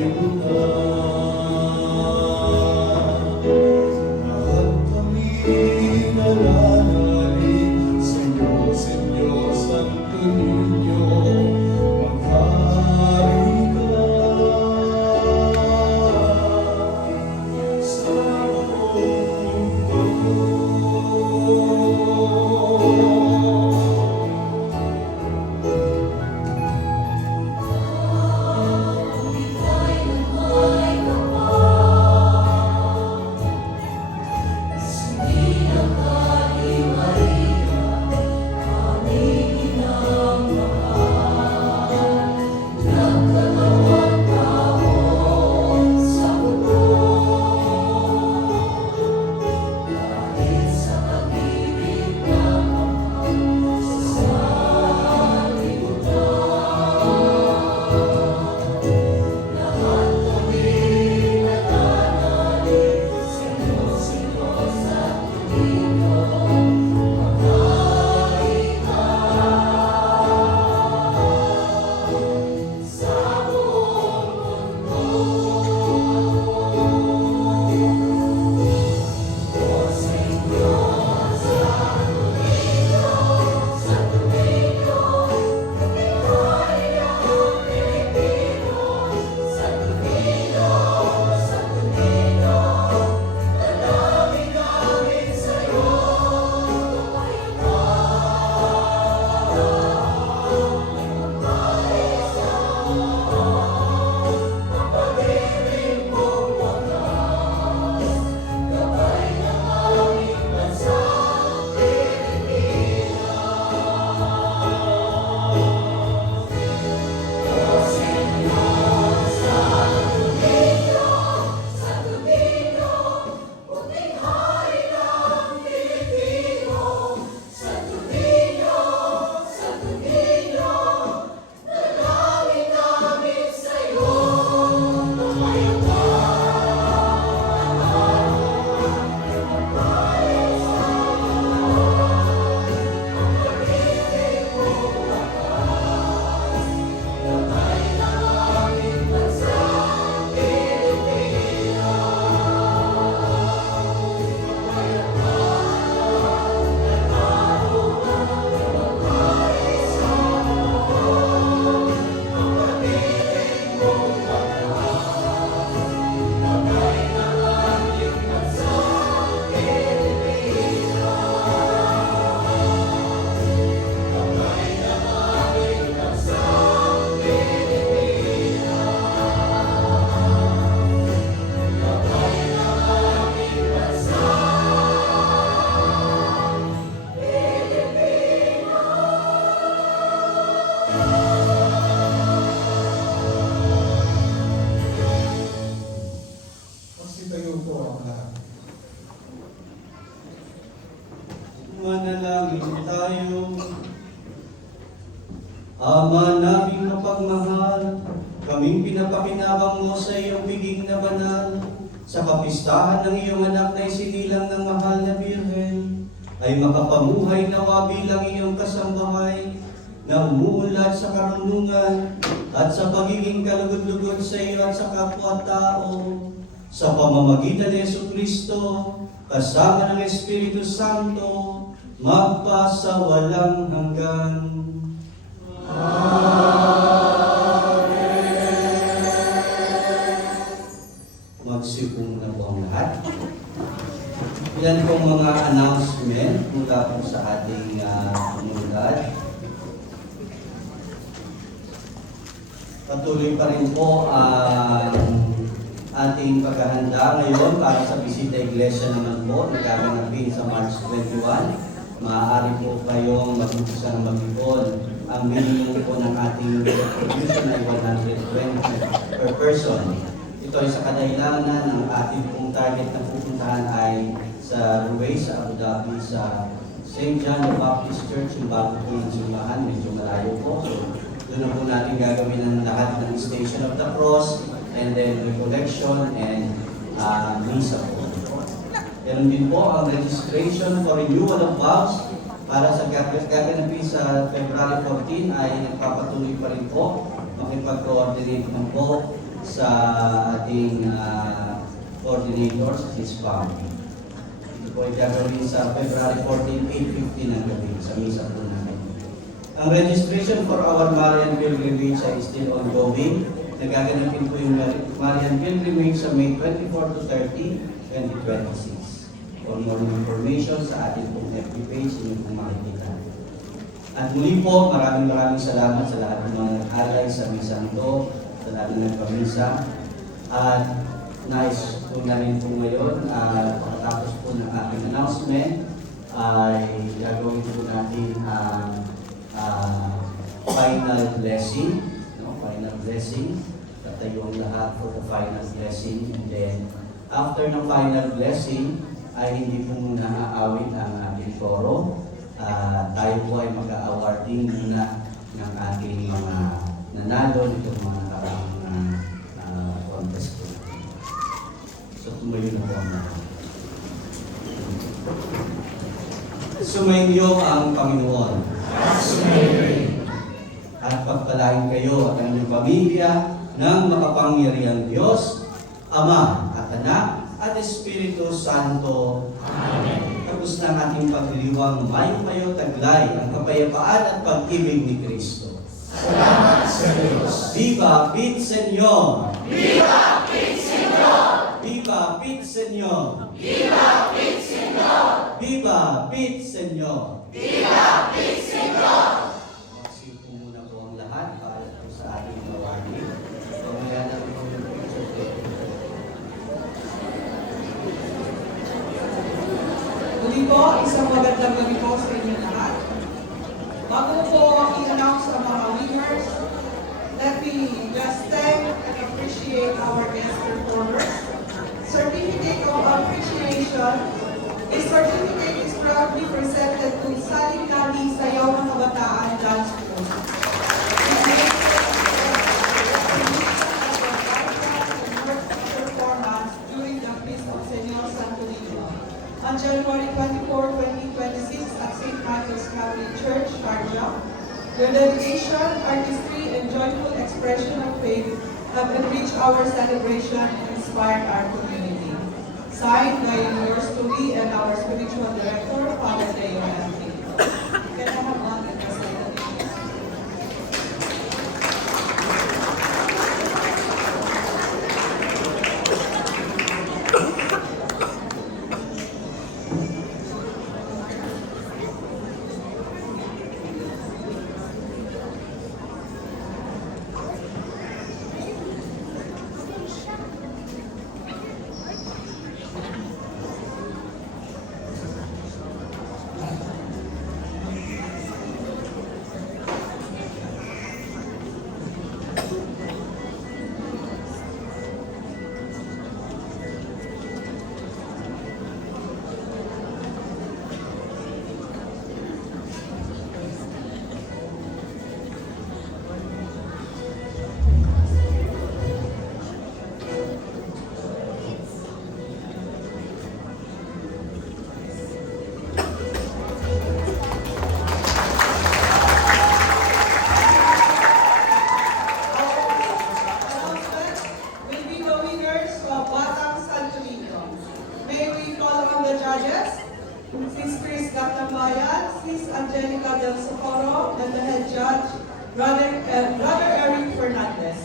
Lahat kami nananalig sa iyo, Senyor Santo Niño, maghari ka sa buong mundo. Magsitayo po ang lahat. Manalangin tayo. Ama naming mapagmahal, kaming pinapakinabang mo sa iyong biging na banal, sa kapistahan ng iyong anak na isinilang ng mahal na Birhen, ay makapamuhay nawa bilang iyong kasambahay, na umuulat sa karunungan at sa pagiging kalugod-lugod sa iyo at sa kapwa-tao, sa pamamagitan ni Jesucristo, kasama ng Espiritu Santo, magpasawalang hanggan. Magsipong na po ang lahat. Ilan pong mga announcement mula po sa ating komunidad. Patuloy pa rin po ang ating paghahanda ngayon para sa bisita iglesia naman po na gaganapin sa March 21. Maaari po kayong mag-umpisa ng mag-ipon. Ang minimum po ng ating contribution ay 120 per person. Ito ay sa kadahilanan ng ating pong target na pupuntahan ay sa Ruwais, sa Abu Dhabi, sa St. John the Baptist Church, yung bago po ng simbahan, medyo malayo po. So, doon na po natin gagawin ang lahat ng Station of the Cross, and then recollection and misa po. Meron din po ang registration for renewal of vows para sa gaganapin sa February 14 ay nagpapatuloy pa rin po. Makipag-coordinate naman po sa ating coordinators at his family. Ito po ay gagawin sa February 14, 8:15 ng gabi sa misa po namin. Ang registration for our Marian Pilgrimage ay still ongoing. Nagaganapin po yung Marian Pilgrimage sa May 24 to 30, 2026. For more information sa ating pong FB page, inyong pong makikita. At muli po, maraming salamat sa lahat ng mga nag-alay sa misang ito, sa lahat ng nagpamisa. At nais po na rin po ngayon, pagkatapos po ng aking announcement, ay gagawin po natin ang final blessing. Final blessing. Tatayo ang lahat for the final blessing. And then, after ng final blessing, ay hindi po muna aawit ang ating koro. Tayo po ay mag-awarding muna ng ating mga nanalo nitong mga nakaraang contest po. So, tumuloy na po ang lahat. Sumainyo ang Panginoon. At pagpalain kayo at ang inyong pamilya ng makapangyarihang Diyos, Ama at Anak at Espiritu Santo. Amen. Tapos na ang ating pagdiriwang mayo taglay ang kapayapaan at pag-ibig ni Kristo. Salamat sa Diyos. Viva Pit Señor! Viva Pit Señor! Viva Pit Señor! Viva Pit Señor! Viva Pit Señor! Viva Pit Señor! Magsipo muna po ang lahat para po sa ating mawagi. Mamaya na po yung picture. Muli po, isang magandang gabi po sa inyo lahat. Bago po ang i-announce sa mga winners, let me just thank and appreciate our guest performers. Certificate of Appreciation. This certificate is proudly presented to Saling Nali Sayaw ng Kabataan Dance School. Performance during the Feast of Señor Santo Niño on January 24, 2026 at St. Michael's Catholic Church, Sharjah. Their dedication, artistry, and joyful expression of faith have enriched our celebration and inspired our community. Signed by yours truly and our spiritual director, Father Leo M.P. Can I have one and translate the name? Brother Eric Fernandez.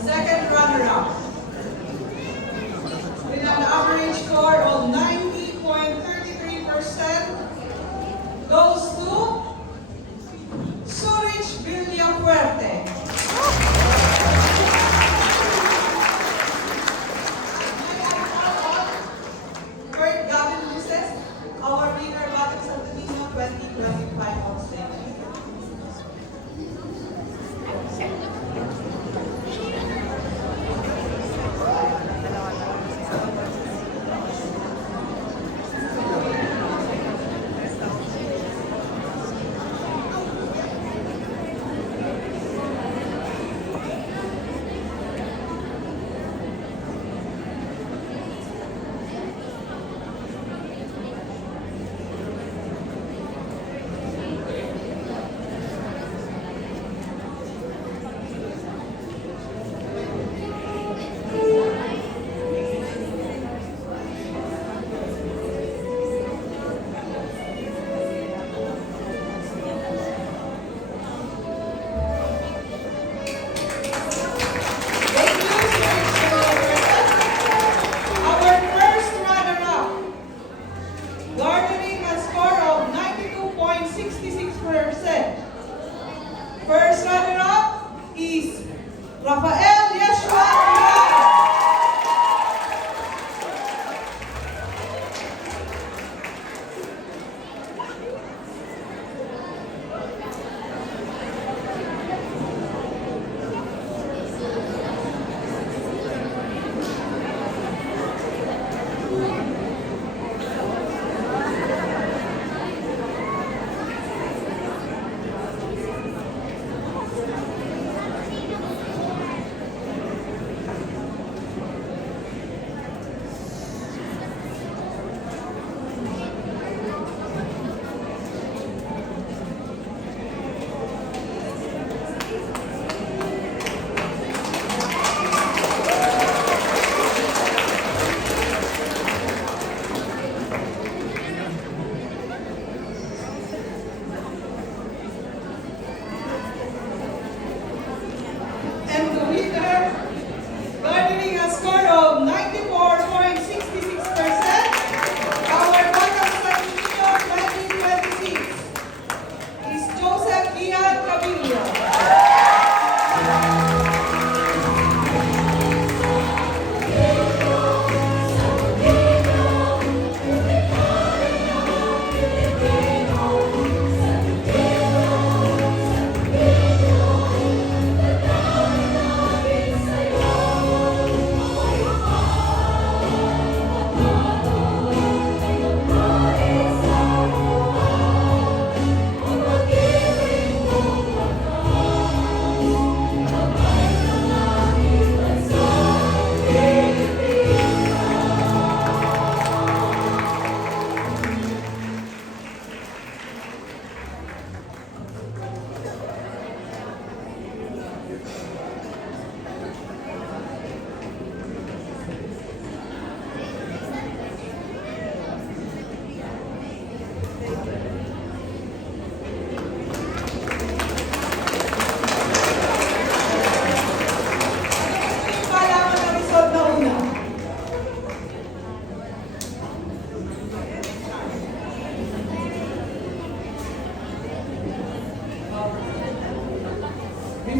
Second runner-up, with an average score of 90.33%, goes to Surich Villafuerte.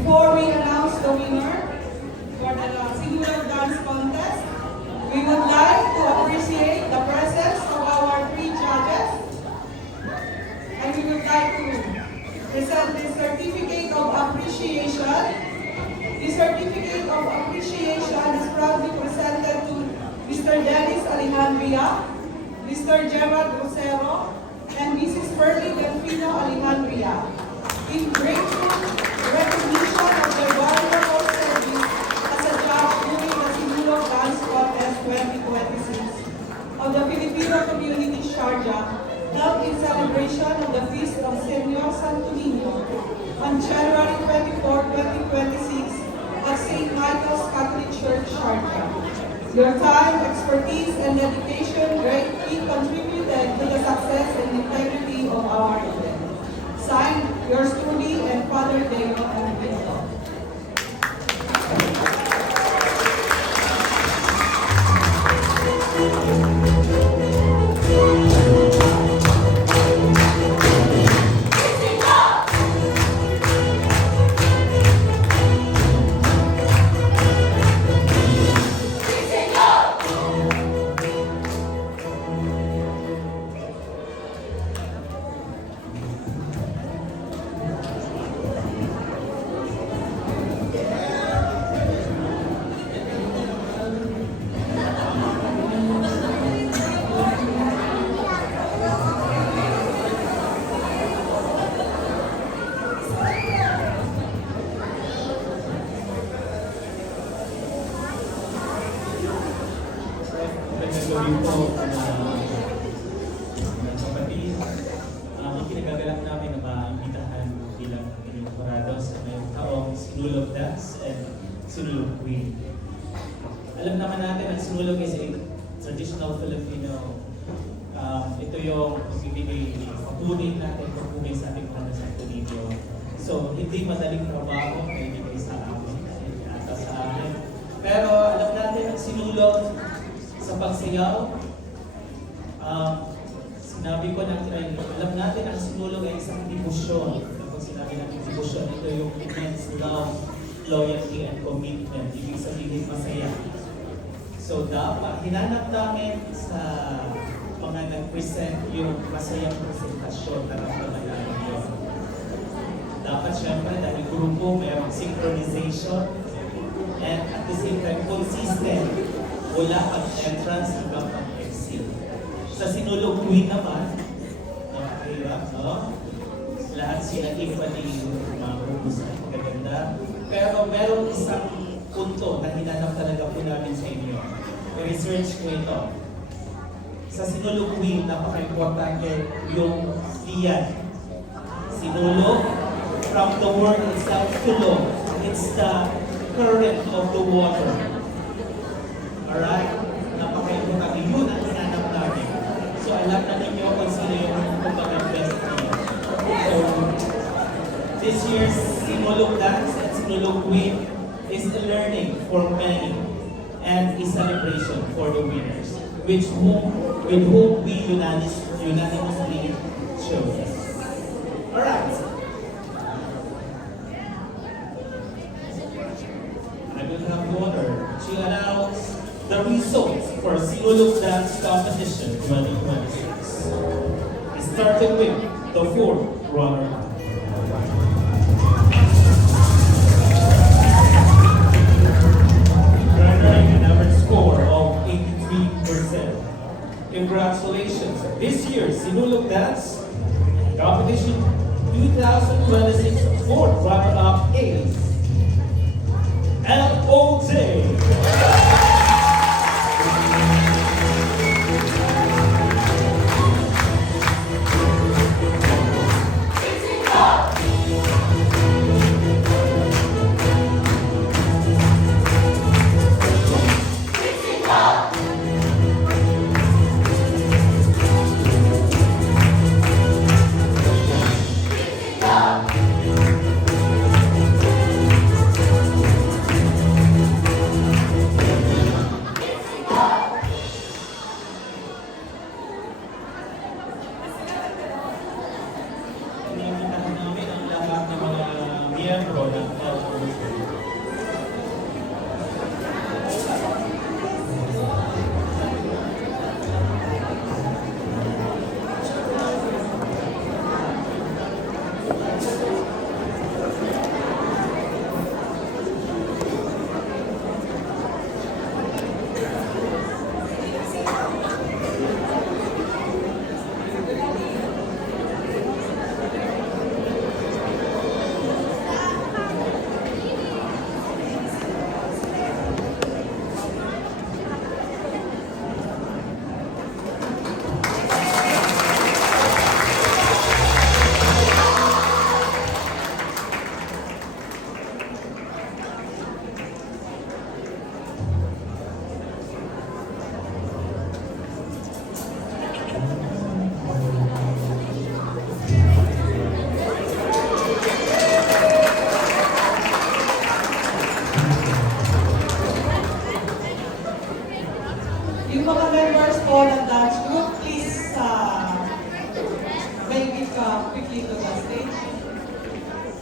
Before we announce the winner for the singular dance contest, we would like to appreciate the presence of our 3 judges. And we would like to present the certificate of appreciation. The certificate of appreciation is proudly presented to Mr. Dennis Alejandria, Mr. Gerard Rosero, and Mrs. Pearly Delfino Alejandria, in grateful recognition of their valuable service as a judge during the Sinulog Dance Contest 2026 of the Filipino Community Sharjah, held in celebration of the Feast of Senor Santo Niño on January 24, 2026 at St. Michael's Catholic Church, Sharjah. Your time, expertise, and dedication greatly contributed to the success and integrity of our event. Signed, yours truly and Father Deo and Vito. Gagawin po ng kapatid. Ikinagagalak namin na maimbitahan bilang inyong kurado sa ngayong taong Sinulog Dance and Sinulog Queen. Alam naman natin ang Sinulog is a traditional Filipino. Ito yung magbibigay papuri natin, papuri sa ating Panginoon Santo Niño. So, hindi madaling trabaho na ibigay sa amin, at sa amin. Pero alam natin ang Sinulog sa pagsayaw, sinabi ko na alam natin ang Sinulog ay isang debosyon. Kapag sinabi natin debosyon, ito yung immense love, loyalty, and commitment. Ibig sabihin masaya. So dapat, hinanap namin sa mga nag-present yung masayang presentasyon na naman namin yun. Dapat syempre dahil grupo, mayroong synchronization, and at the same time, consistent. Mula ang entrance hanggang ang exit. Sa Sinulog Queen naman, napakahirap, no? Lahat sila equally mahusay, magaganda. Pero meron isang punto na hinanap talaga po namin sa inyo. I-research ko ito. Sa Sinulog Queen, napaka-importante yung liyan. Sinulog, from the word itself, tulog. It's the current of the water. Alright? Napaka-importante. Yun ang hinanap namin. So, alam na ninyo kung sino yung best niya. So, this year's Sinulog Dance and Sinulog Queen is a learning for many and a celebration for the winners, with whom we unanimously chose. Alright. I will have the honor to announce the results for Sinulog Dance Competition 2026. Starting with the 4th runner-up. Garnering an average score of 83%. Congratulations! This year's Sinulog Dance Competition 2026 4th runner-up is LOJ.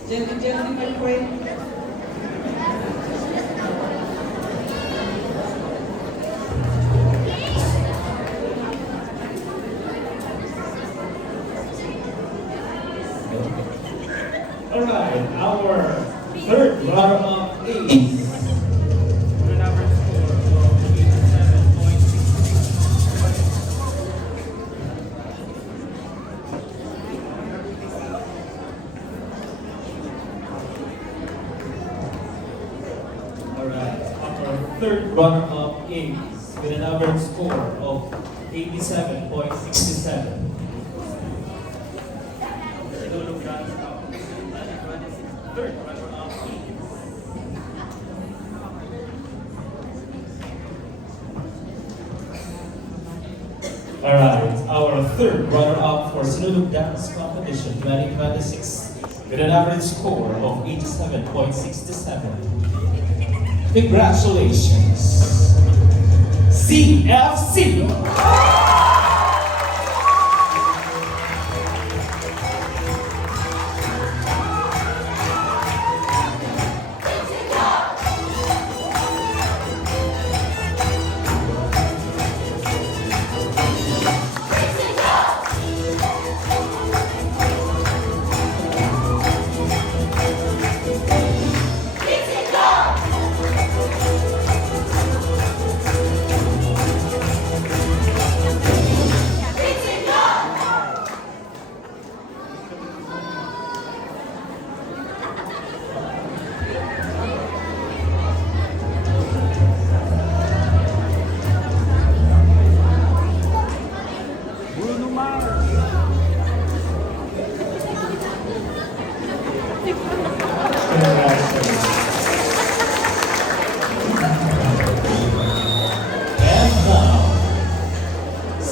Gently, my friend. Alright, our third runner-up is the number score of 87.66. Alright, our third runner-up is with an average score of 87.67. Sinulog Dance Competition 2026 third runner-up is Alright, our third runner-up for Sinulog Dance Competition 2026 with an average score of 87.67. Congratulations! CFC!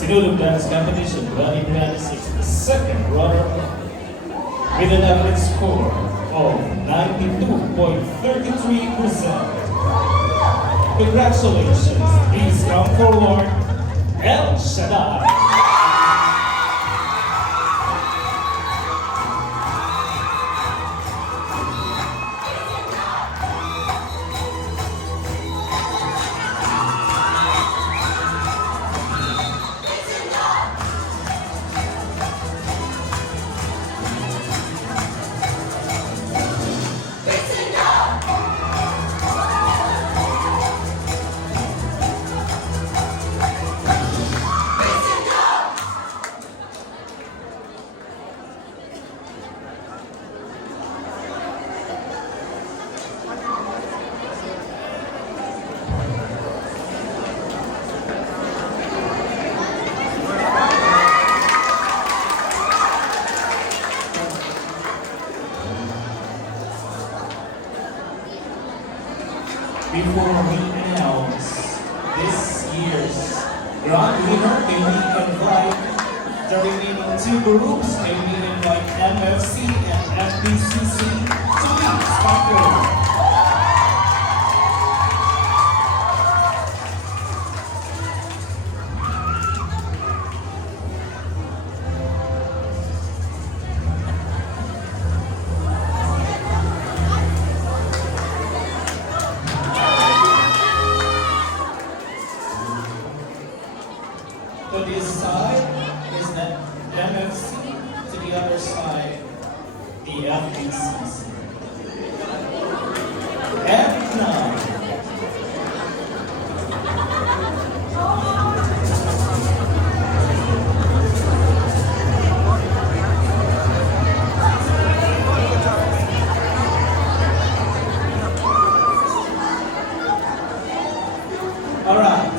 Sinulog Dance Competition 2026 second runner-up with an average score of 92.33%. Congratulations! Please come forward, El Shaddai. Before we announce this year's grand winner, may we invite the remaining two groups, may we invite MFC and FBCC to please come forward. To this side is the MFC, to the other side, the FBCC. And now, all right.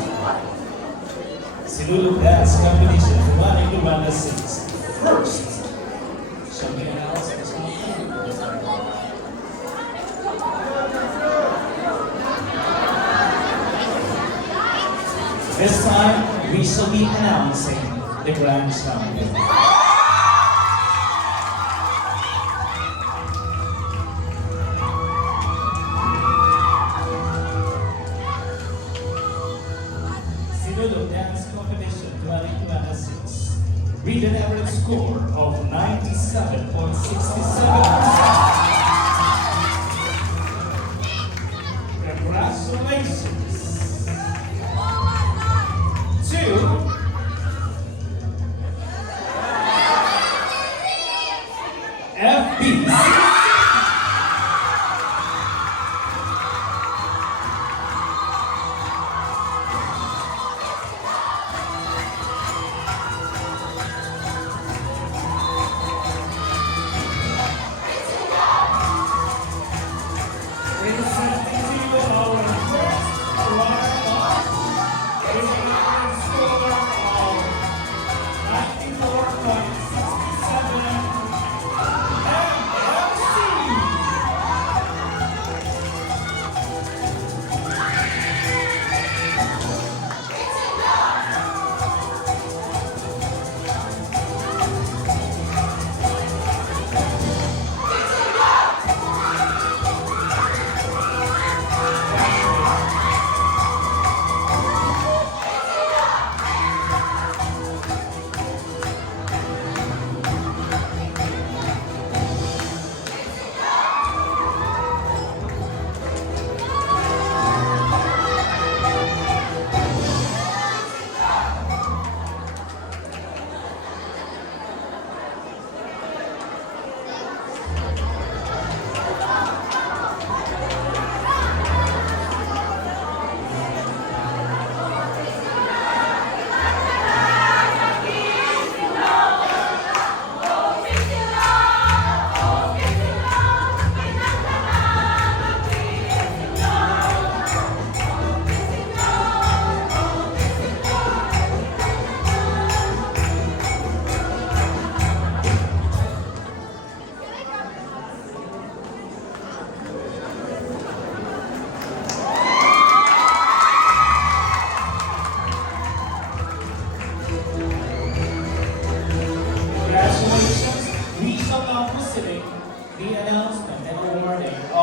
Sinulog Dance Competition 2026. First, shall we announce the song? This time, we shall be announcing the grand champion. Sinulog Dance Competition 2026 with an average score of 97.67%.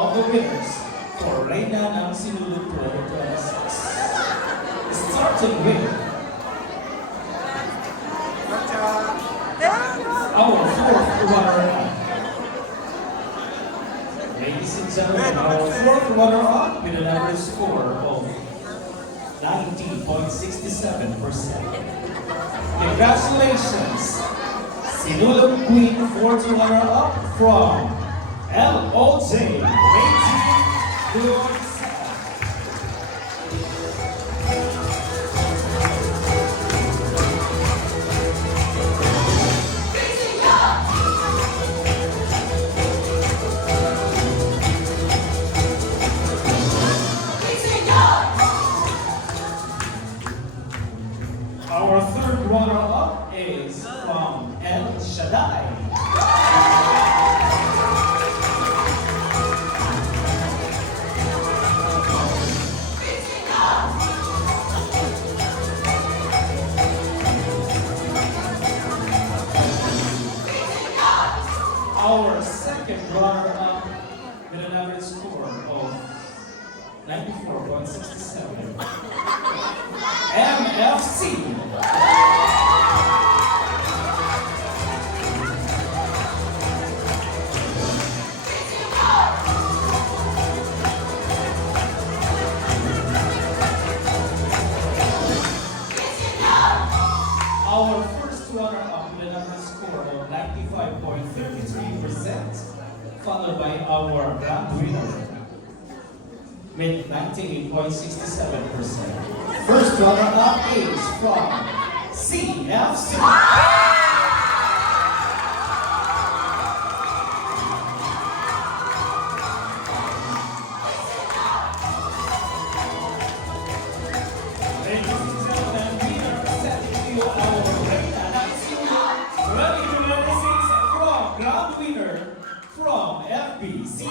of the winners for Reyna ng Sinulog 2026. Starting with our fourth runner-up. Ladies and gentlemen, our fourth runner-up with an average score of 90.67%. Congratulations! Sinulog Queen, fourth runner-up from LOJ Rating Good. Our third runner-up is from El Shaddai. Our second runner-up with an average score of 94.67. MFC. Our first runner-up with an average score of 95.53%, followed by our grand winner with 98.67%. First runner-up is from CFC. Ladies and gentlemen, we are presenting to you our Reyna ng Sinulog 2026 from grand winner from FBCC.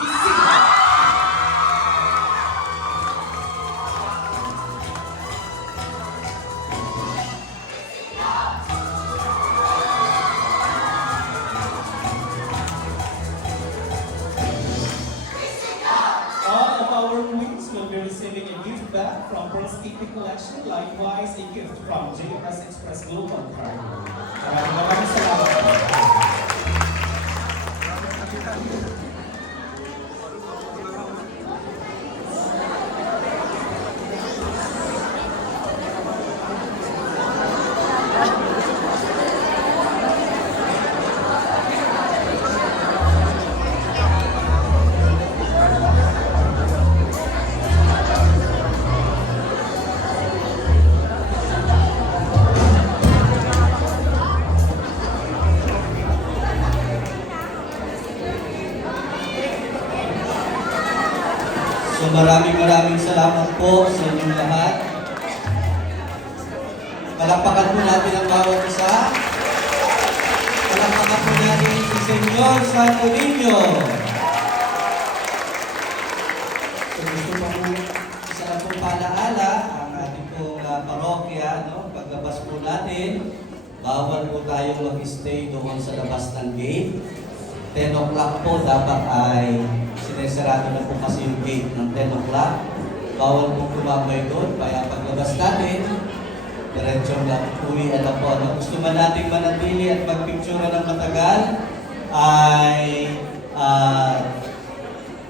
All of our queens will be receiving a gift bag from Pearl's TV Collection, likewise a gift from JRS Express Global Cargo. Maraming salamat. So maraming salamat po sa inyong lahat. Palakpakan po natin ang bawat isa. Palakpakan po natin si Senyor Santo Niño. So gusto pa po isa lang pong palaala ang ating pong parokya, no? Paglabas po natin, bawal po tayong mag-stay doon sa labas ng gate. 10 o'clock po dapat ay sinesarado na po kasi yung gate ng 10 o'clock. Bawal po kumabay doon, kaya paglabas natin, diretsong lang uwi na po. No? Gusto man natin manatili at magpicture ng matagal, ay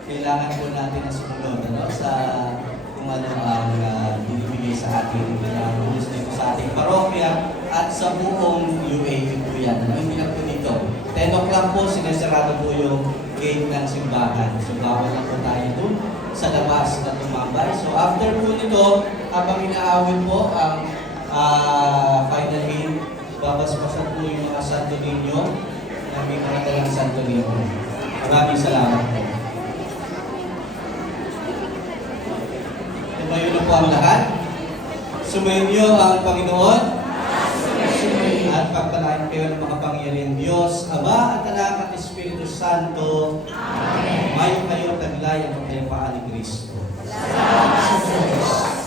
kailangan po natin na sumunod sa kung ano ang binibigay sa ating rules dito sa ating parokya at sa buong UAE po yan. Hindi lang po dito. 10 o'clock po, sinesarado po yung gate ng simbahan. So, bawal na po tayo dun sa labas na tumambay. So, after po nito, habang inaawin po ang final hymn, babasbasan po yung mga Santo Niño na may mga Santo Niño. Maraming salamat po. Tumayo na po ang lahat. Sumainyo ang Panginoon. At pagpalain kayo ng mga pangyariang Diyos, Ama at Anak at Espiritu Santo. Amen. Mayo kayo taglay ang kapayapaan ni Kristo. Salamat sa Diyos.